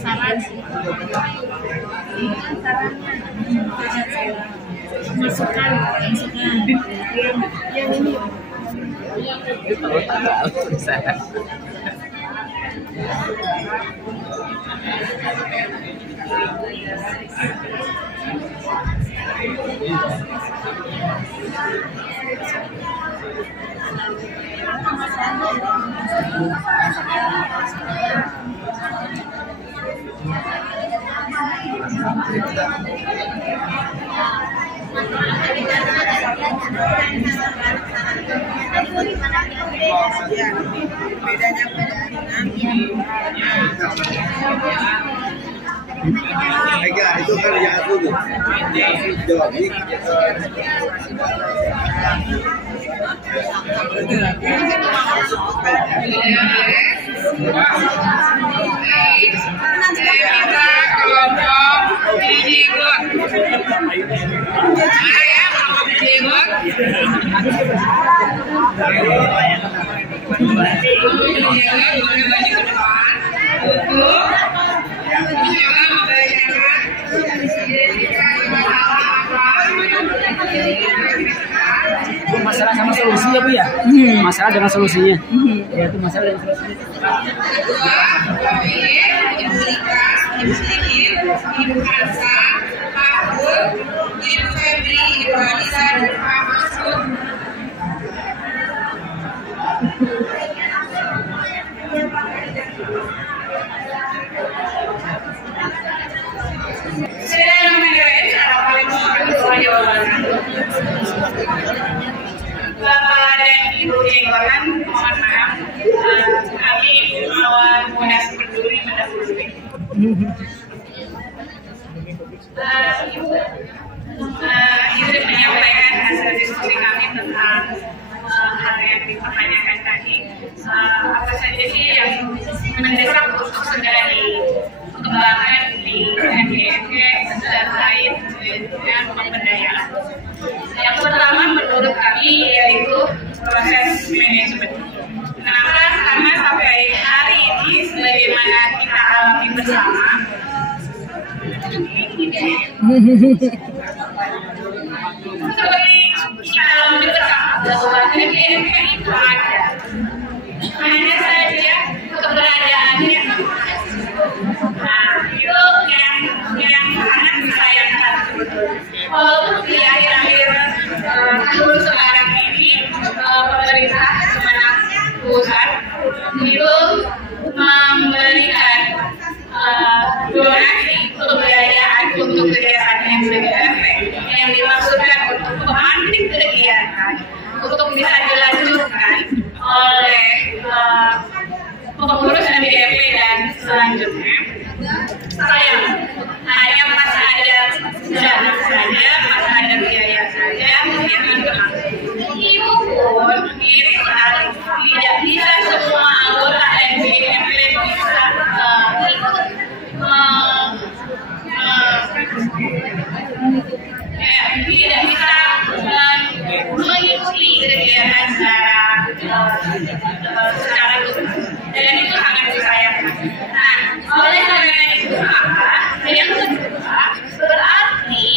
saran masukan yang ini Enggak, itu kan ya dulu. Masalah sama solusi ya Bu ya? Masalah dengan solusinya. Ya itu masalah dengan solusinya. Bapak dan Ibu Dewan, mohon maaf, kami Ibu menyampaikan hasil diskusi kami tentang hal yang dipertanyakan tadi. Apa saja sih yang mendesak untuk segera dikembangkan di NGMG terkait dengan pemberdayaan. Yang pertama menurut kami yaitu proses manajemen. Kenapa? Karena sampai hari ini sebagaimana kita alami bersama, seperti kita alami bersama bahwa NGMG itu ada, hanya saja keberadaannya. Nah, itu yang sangat disayangkan. Walaupun di akhir-akhir tahun sekarang ini pemerintah kemenang pusat itu memberikan donasi pembiayaan untuk kegiatan NGMG yang dimaksudkan untuk memantik kegiatan untuk bisa dilanjutkan oleh pengurus NGMG dan selanjutnya. Sayang, hanya pas ada dana saja, pas ada biaya saja, kegiatan berlangsung. Ibu pun diri sekali tidak bisa semua anggota NGMG bisa ikut tidak bisa mengikuti kegiatan secara tuntas, dan itu sangat disayangkan. Nah, oleh karena itu yang kedua berarti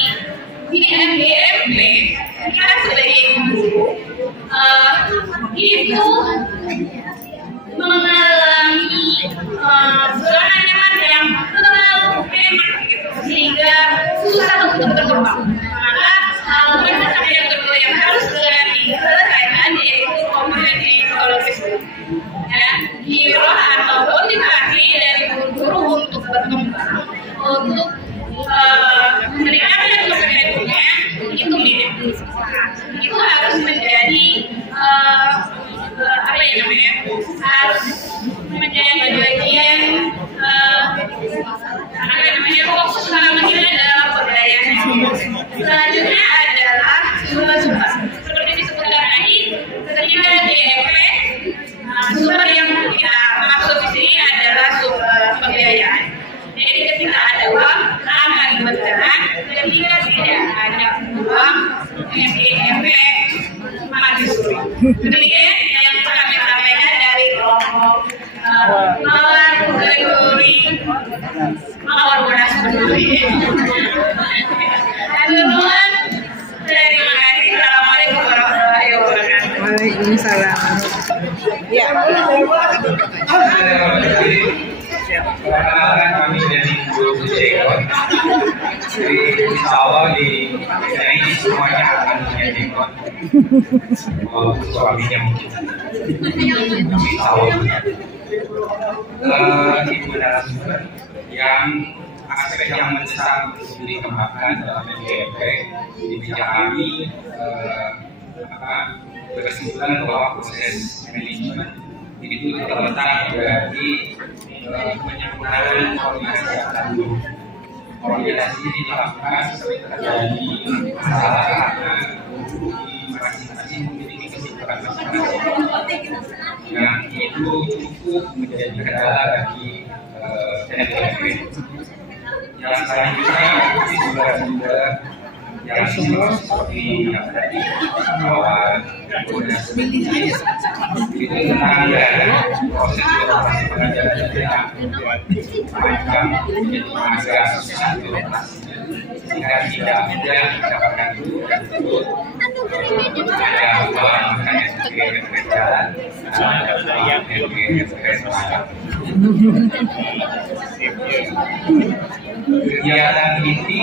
di NGMG kita sebagai guru itu mengalami zona nyaman yang terlalu hemat gitu, sehingga susah untuk berkembang. Maka masalah yang kedua yang harus segera diselesaikan yaitu kompetensi psikologis, ya, hero atau motivasi dari guru untuk berkembang, untuk meningkatkan kompetensinya itu minim. Itu harus menjadi apa ya namanya, harus menjadi bagian apa namanya, fokus utama kita dalam pemberdayaan. Selanjutnya adalah sumber-sumber seperti disebutkan tadi, ketika DMP sumber yang kita maksud di sini adalah sumber pembiayaan. Jadi ketika ada uang akan berjalan, ketika tidak ada uang NGMG mati suri. Demikian yang kami sampaikan dari kelompok Mawar Gregori Mawar Muda Sendiri. Teman-teman, terima kasih. Assalamualaikum warahmatullahi wabarakatuh. Waalaikumsalam. Ya. Perkenalkan kami dari Guru Jekon. Jadi insya Allah di ini semuanya akan punya Jekon. Suaminya mungkin. Insya Allah. Ibu narasumber yang aspek yang mendesak untuk dikembangkan dalam NGMG di pihak kami berkesimpulan bahwa proses manajemen itu terletak dari penyempurnaan koordinasi antar guru. Koordinasi ini dilakukan dari masalah karena guru di masing-masing memiliki kesibukan masing-masing. Yang itu cukup menjadi kendala bagi NGMG. Yang selanjutnya di sumber-sumber yang seperti yang tadi bahwa itu tentang proses operasi pengajaran yang panjang agak susah jika tidak mudah mendapatkan guru dan betul ada uang makanya sebagai berjalan yang kegiatan ini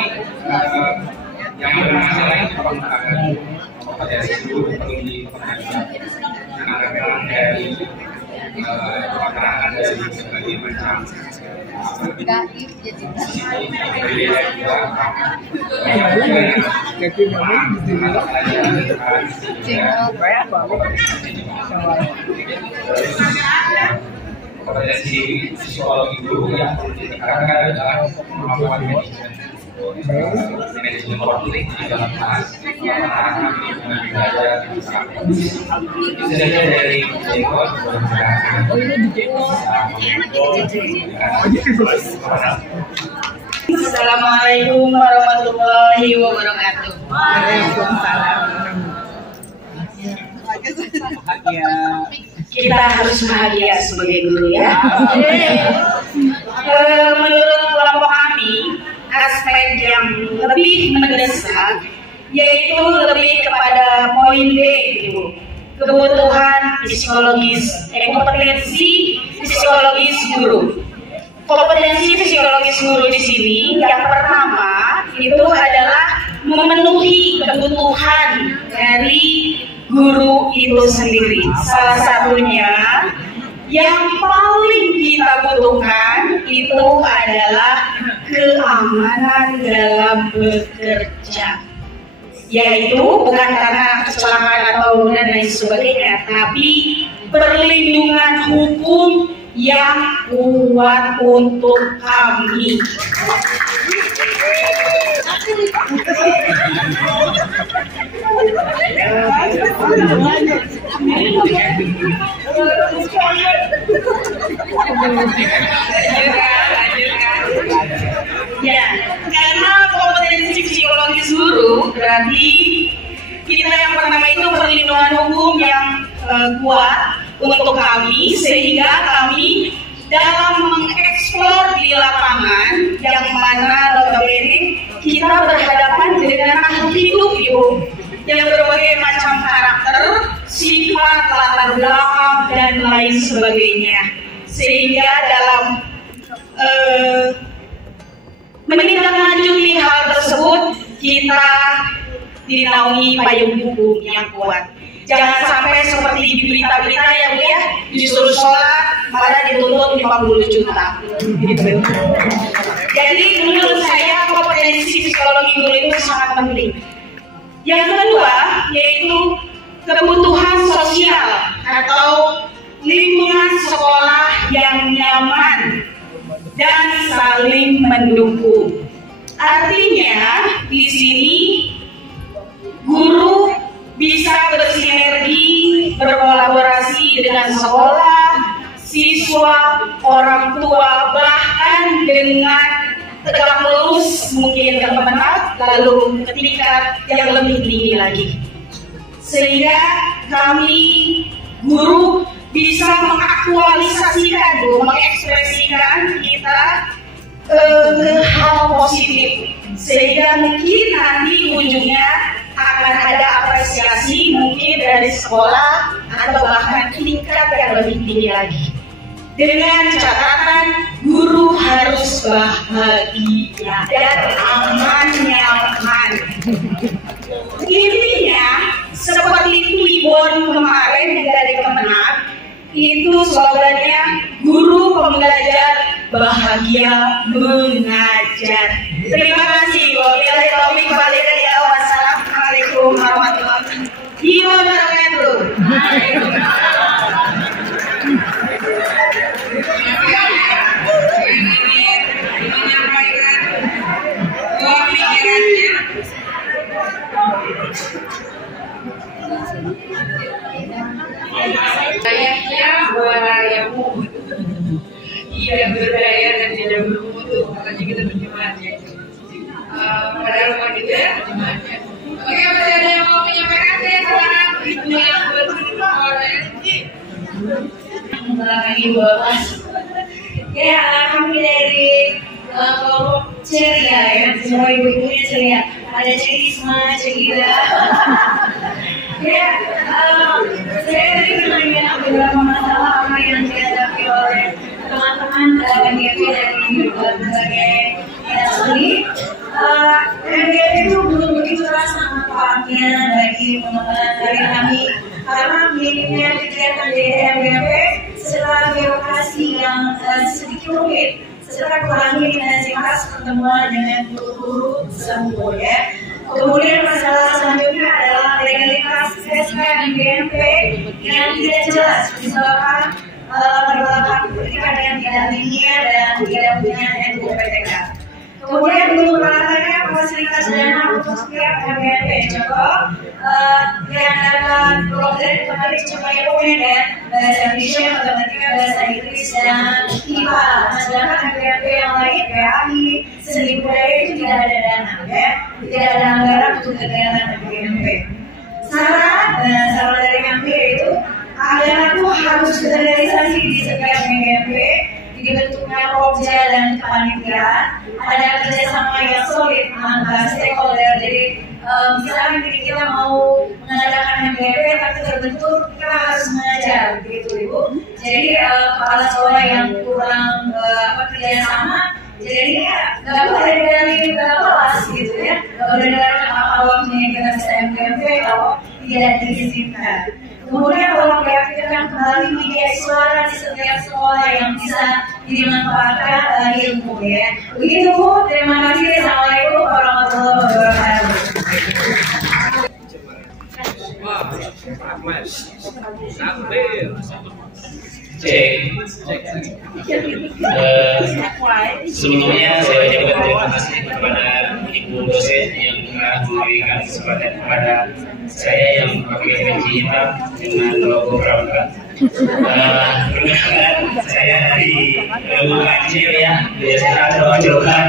yang bermasalah itu merupakan kompetensi guru perlu diperhatikan karena memang dari keterangan dari berbagai macam kompetensi psikologi guru yang perlu ditekankan adalah kemampuan manajemen konflik di dalam kelas, pemahaman dengan belajar yang sangat bagus. Itu saja dari Eko. Assalamualaikum warahmatullahi wabarakatuh. Waalaikumsalam. Kita harus bahagia sebagai guru ya. Menurut kelompok kami, aspek yang lebih mendesak yaitu lebih kepada poin B itu, kebutuhan psikologis, kompetensi psikologis guru. Kompetensi psikologis guru di sini yang pertama itu adalah memenuhi kebutuhan dari guru itu sendiri. Salah satunya yang paling kita butuhkan itu adalah keamanan dalam bekerja, yaitu bukan karena kecelakaan atau dan lain sebagainya, tapi perlindungan hukum yang kuat untuk kami. Ya, karena kompetensi psikologis guru berarti kita yang pertama itu perlindungan hukum yang kuat untuk kami, sehingga kami dalam mengeksplor di lapangan yang mana notabene kita berhadapan dengan makhluk hidup Ibu yang berbagai macam karakter, sifat, latar belakang dan lain sebagainya, sehingga dalam menindaklanjuti hal tersebut kita dinaungi payung hukum yang kuat. Jangan sampai seperti di berita-berita ya Bu ya, disuruh sholat malah dituntut 50 juta. Gitu. Jadi menurut saya kompetensi psikologi guru itu sangat penting. Yang kedua yaitu kebutuhan sosial atau lingkungan sekolah yang nyaman dan saling mendukung. Artinya di sini guru bisa bersinergi, berkolaborasi dengan sekolah, siswa, orang tua, bahkan dengan tegak lurus mungkin ke Kemenak, lalu ke tingkat yang lebih tinggi lagi. Sehingga kami guru bisa mengaktualisasikan, mengekspresikan kita ke hal positif, sehingga mungkin nanti ujungnya akan ada apresiasi mungkin dari sekolah atau bahkan tingkat yang lebih tinggi lagi. Dengan catatan guru harus bahagia dan aman nyaman. Intinya seperti Twibbon kemarin yang dari Kemenak, itu slogannya guru pembelajar bahagia mengajar. Terima kasih. Wabillahi taufiq wal hidayah. Wassalamualaikum warahmatullahi wabarakatuh. Layaknya warayamu, ia berdaya dan tidak bermutu, makanya kita berjemaatnya. Pada rumah kita ya, berjemaatnya. Oke, masih ada yang mau menyampaikan? Saya sekarang itu yang Lagi bolos. Ya, kami dari kelompok ceria ya, semua ibu-ibunya ceria. Ada Cerisma, Ceria. Ya, saya tadi menanya beberapa masalah apa yang dihadapi oleh teman-teman MGP dari berbagai industri. MGP itu belum begitu terasa manfaatnya bagi pengembangan dari kami, karena minimnya kegiatan di MGP setelah birokrasi yang sedikit rumit, setelah kurangi intensitas pertemuan dengan guru-guru tersebut ya. Kemudian masalah selanjutnya adalah legalitas SK dan GMP yang tidak jelas, disebabkan latar pendidikan ada yang tidak linear dan tidak punya NUPTK. Kemudian untuk peralatannya fasilitas dana untuk setiap MPMP. Contoh yang dapat program kemarin cuma dan bahasa Indonesia, matematika, bahasa Inggris dan IPA. Nah, sedangkan MPMP yang lain PAI, seni budaya itu tidak ada dana, ya, tidak ada anggaran untuk kegiatan MPMP. Saran dari MPMP itu anggaran itu harus standarisasi di setiap MPMP. Dibentuknya Pokja dan kepanitiaan, ada kerjasama yang solid antara stakeholder. Jadi misalnya kita mau mengadakan MPMP tapi terbentuk, kita harus mengajar, begitu Ibu. Jadi kepala sekolah yang kurang kerjasama, jadi nggak boleh dari kelas gitu ya. Nggak boleh dari awalnya kita bisa MPMP kalau tidak diizinkan. Kemudian tolong diaktifkan kembali media suara di setiap sekolah yang bisa dimanfaatkan ilmu, ya. Begitu Bu, terima kasih. Assalamualaikum warahmatullahi wabarakatuh. Sebelumnya saya ucapkan terima kasih kepada Ibu dosen yang telah memberikan kesempatan kepada saya yang pakai peci hitam dengan logo Pramuka. Perkenalkan, saya dari Ilmu Kecil ya, biasanya terwajibkan.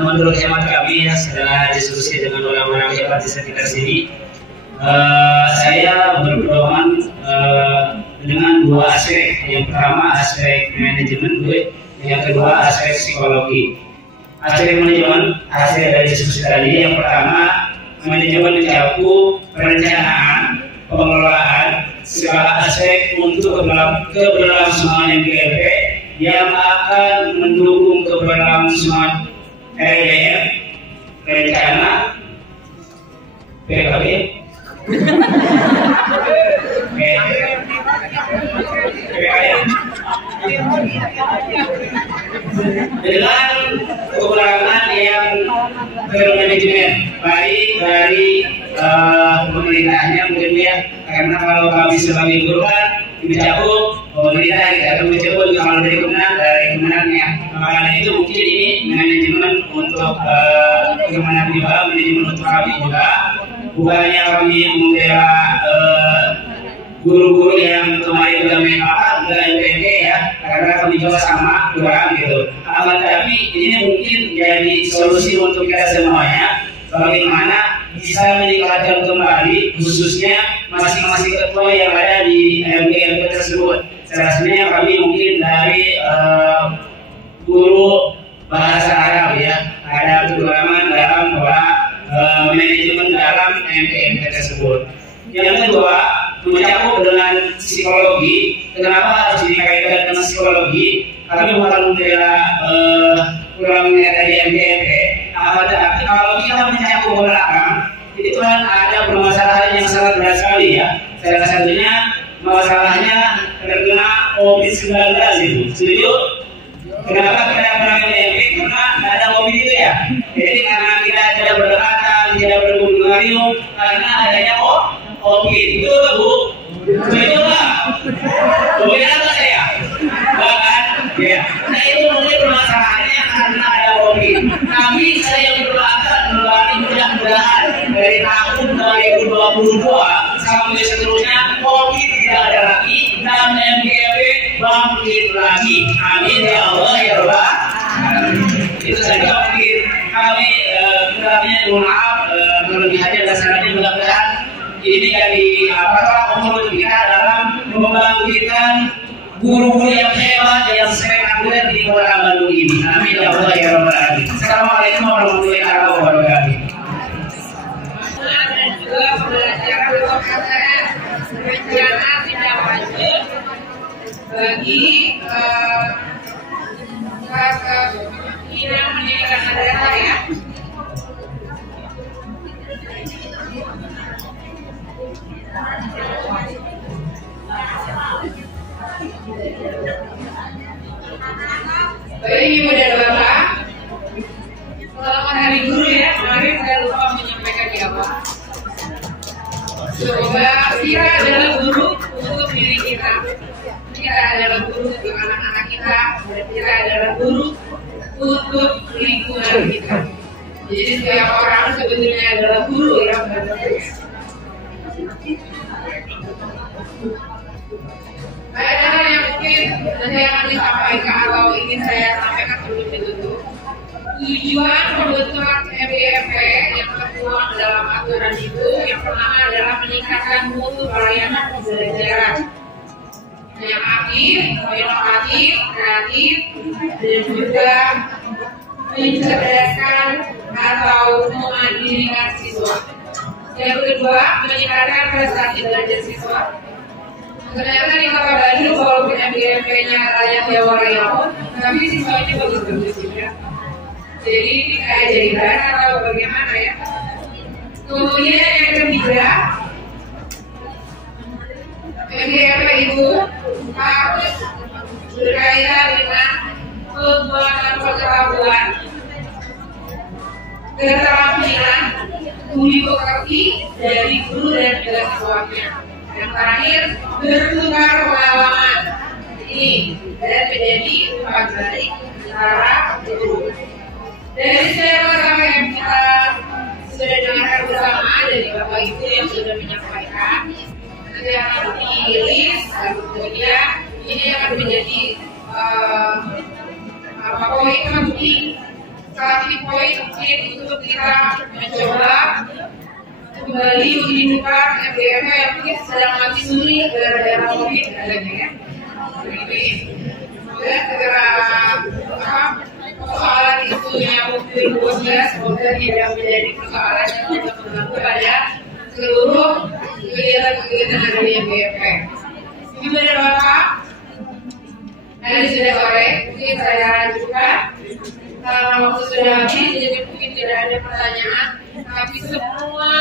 Menurut hemat kami ya, setelah diskusi dengan orang-orang hebat di sekitar sini, saya berpedoman dengan dua aspek. Yang pertama aspek manajemen, yang kedua aspek psikologi. Aspek manajemen hasil dari diskusi tadi. Yang pertama, manajemen mencakup perencanaan, pengelolaan segala aspek untuk keberlangsungan MPMP yang akan mendukung keberlangsungan RDM, rencana PKB, dengan kekurangan yang termanajemen baik dari pemerintahnya mungkin ya, karena kalau kami sebagai guru kan mencakup pemerintah kita akan mencoba juga kalau dari kemenangnya, makanya itu mungkin ini manajemen untuk kemenang juga, manajemen untuk kami juga, bukannya kami membela guru-guru yang kemarin juga memang MPMP ya, karena kami juga sama kurang gitu. Akan tapi ini mungkin jadi solusi untuk kita semuanya, bagaimana bisa meningkatkan kembali khususnya masing-masing ketua yang ada di MPMP tersebut. Seharusnya kami mungkin dari guru bahasa Arab ya, ada kekurangan dalam manajemen dalam MPMP tersebut. Yang kedua, mencakup dengan psikologi. Kenapa harus dikaitkan dengan psikologi? Kami bukan membela kurangnya dari MPMP. Tapi kalau kita mencakup ke belakang, itu kan ada permasalahan yang sangat berat sekali ya. Salah satunya masalahnya terkena COVID-19 itu. Setuju? Kenapa kita kurang MPMP? Karena ada COVID itu ya. Jadi karena kita tidak berdekatan, tidak berkomunikasi, karena adanya COVID itu Bu. Setuju nggak? Mungkin apa saya? Bahkan, ya. Nah itu mungkin permasalahannya karena ada COVID. Kami saya berdoakan mudah-mudahan dari tahun 2022 sampai seterusnya COVID tidak ada lagi dan MPMP bangkit lagi. Amin ya Allah ya Rabbal Alamin. Itu saja mungkin kami kurangnya maaf kelebihannya dan sarannya mudah-mudahan ini dari umur kita dalam membangkitkan guru-guru yang hebat yang sering aktif di Kota Bandung ini. Amin ya Allah ya Rabbal Alamin. Assalamualaikum warahmatullahi wabarakatuh. Dan juga pembelajaran berkaitan rencana tindak lanjut bagi bidang pendidikan madrasah ya. Baik Ibu dan Bapak, selamat Hari Guru ya. Kemarin saya lupa menyampaikan di awal. Semoga kita adalah guru untuk diri kita. adalah guru yang berbeda. Ada hal yang mungkin nanti akan disampaikan atau ingin saya sampaikan sebelum ditutup. Tujuan pembentukan MBMP yang tertuang dalam aturan itu yang pertama adalah meningkatkan mutu pelayanan pembelajaran yang aktif, inovatif, kreatif, dan juga mencerdaskan atau memandirikan siswa. Yang kedua, meningkatkan prestasi belajar siswa. Ternyata di Kota Bandung walaupun MBMP-nya rakyat Jawa Raya, tapi siswanya bagus-bagus juga. Jadi kayak jadikan atau bagaimana ya? Kemudian yang ketiga, MBMP itu harus berkaitan dengan penguatan pengetahuan, keterampilan, budi pekerti dari guru dan juga siswanya. Yang terakhir, bertukar pengalaman. Ini dan menjadi umpan balik antara guru. Dari saya pertama yang kita sudah dengarkan bersama dari Bapak Ibu yang sudah menyampaikan, nanti akan dirilis kemudian ini akan menjadi poin penting, salah poin penting untuk kita mencoba kembali menghidupkan MBMP yang mungkin sedang mati suri gara-gara COVID adanya ya. Dan segera persoalan itu yang mungkin luasnya semoga tidak menjadi persoalan yang untuk mengganggu pada seluruh kegiatan-kegiatan yang ada di MBMP. Ibu dan Bapak, nanti sudah sore, mungkin saya lanjutkan. Karena waktu sudah habis, jadi mungkin tidak ada pertanyaan. Tapi semua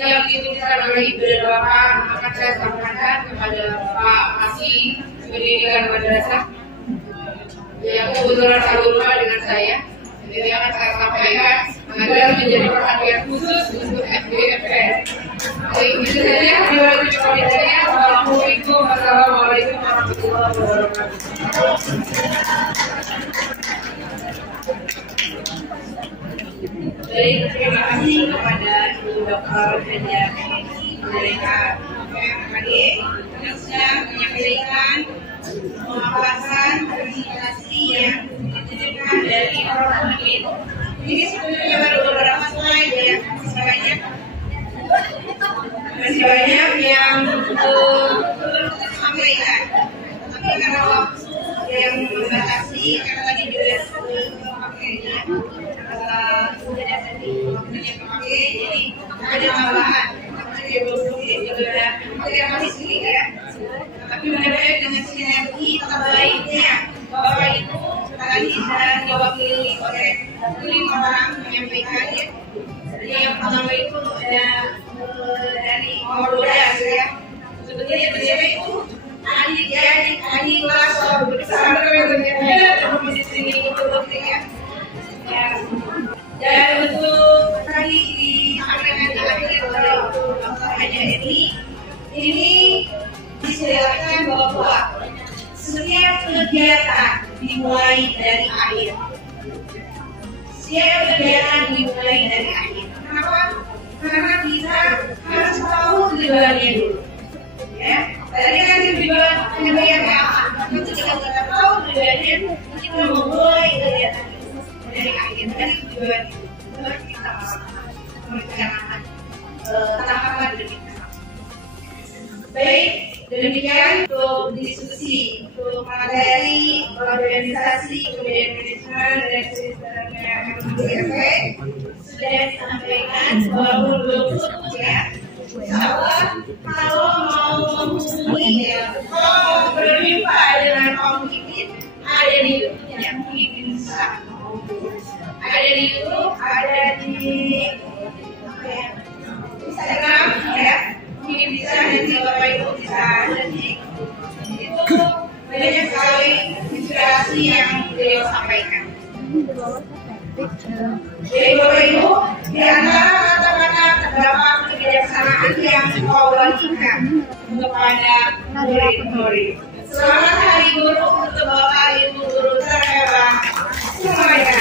yang dibutuhkan oleh Ibu dan Bapak akan saya sampaikan kepada Pak Masih Pendidikan Madrasah yang kebetulan satu rumah dengan saya. Jadi akan saya sampaikan agar menjadi perhatian khusus untuk MBMP. Baik, itu saja. Assalamualaikum warahmatullahi wabarakatuh. Baik, terima kasih kepada Ibu Dr. Haja Mereka MKD yang sudah menyampaikan pemaparan presentasi yang ditujukan dari orang lain. Ini sebenarnya baru beberapa slide ya, masih banyak yang sampaikan. Tapi karena waktu yang membatasi, karena tadi juga pakainya sudah tadi waktunya pakai, jadi ada tambahan. Ada 20 menit juga tidak masih sedikit ya. Tapi mudah-mudahan dengan sinergi terbaiknya Bapak Ibu tadi sudah diwakili oleh 5 orang menyampaikan ya. Jadi yang pertama itu ada dari Maulodas ya. Sebetulnya beliau itu adik kelas besar di sini itu ya. Dan untuk tadi disampaikan oleh Dr. Haja ini dijelaskan bahwa setiap kegiatan dimulai dari akhir. Setiap kegiatan dimulai dari akhir. Kenapa? Karena kita harus tahu tujuannya dulu. Ya, tadi kan tujuan yang apa? Ketika kita tahu tujuannya, kita memulai kegiatan dari akhir. Dari tujuan itu baru kita merencanakan tahapan demi tahapan. Baik, demikian untuk diskusi untuk materi organisasi kemudian manajemen dan sistemnya MBMP sudah disampaikan walaupun belum tutup ya. Insyaallah kalau mau menghubungi ya, kalau berjumpa dengan Om Pipin ada di YouTube-nya Pipin Sah. Ada di YouTube, ada di Instagram ya. Mungkin bisa nanti Bapak Ibu bisa nanti itu banyak sekali inspirasi yang beliau sampaikan. Jadi Bapak Ibu, di antara kata-kata terdapat kebijaksanaan yang kau bagikan kepada murid-murid. Selamat Hari Guru untuk Bapak Ibu guru terhebat semuanya.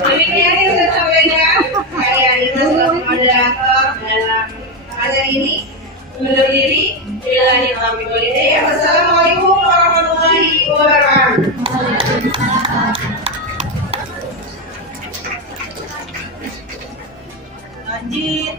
Demikian yang saya sampaikan. Saya Ina selaku moderator dalam acara ini. Undur diri. Billahi taufiq wal hidayah. Wassalamualaikum warahmatullahi wabarakatuh. Lanjut.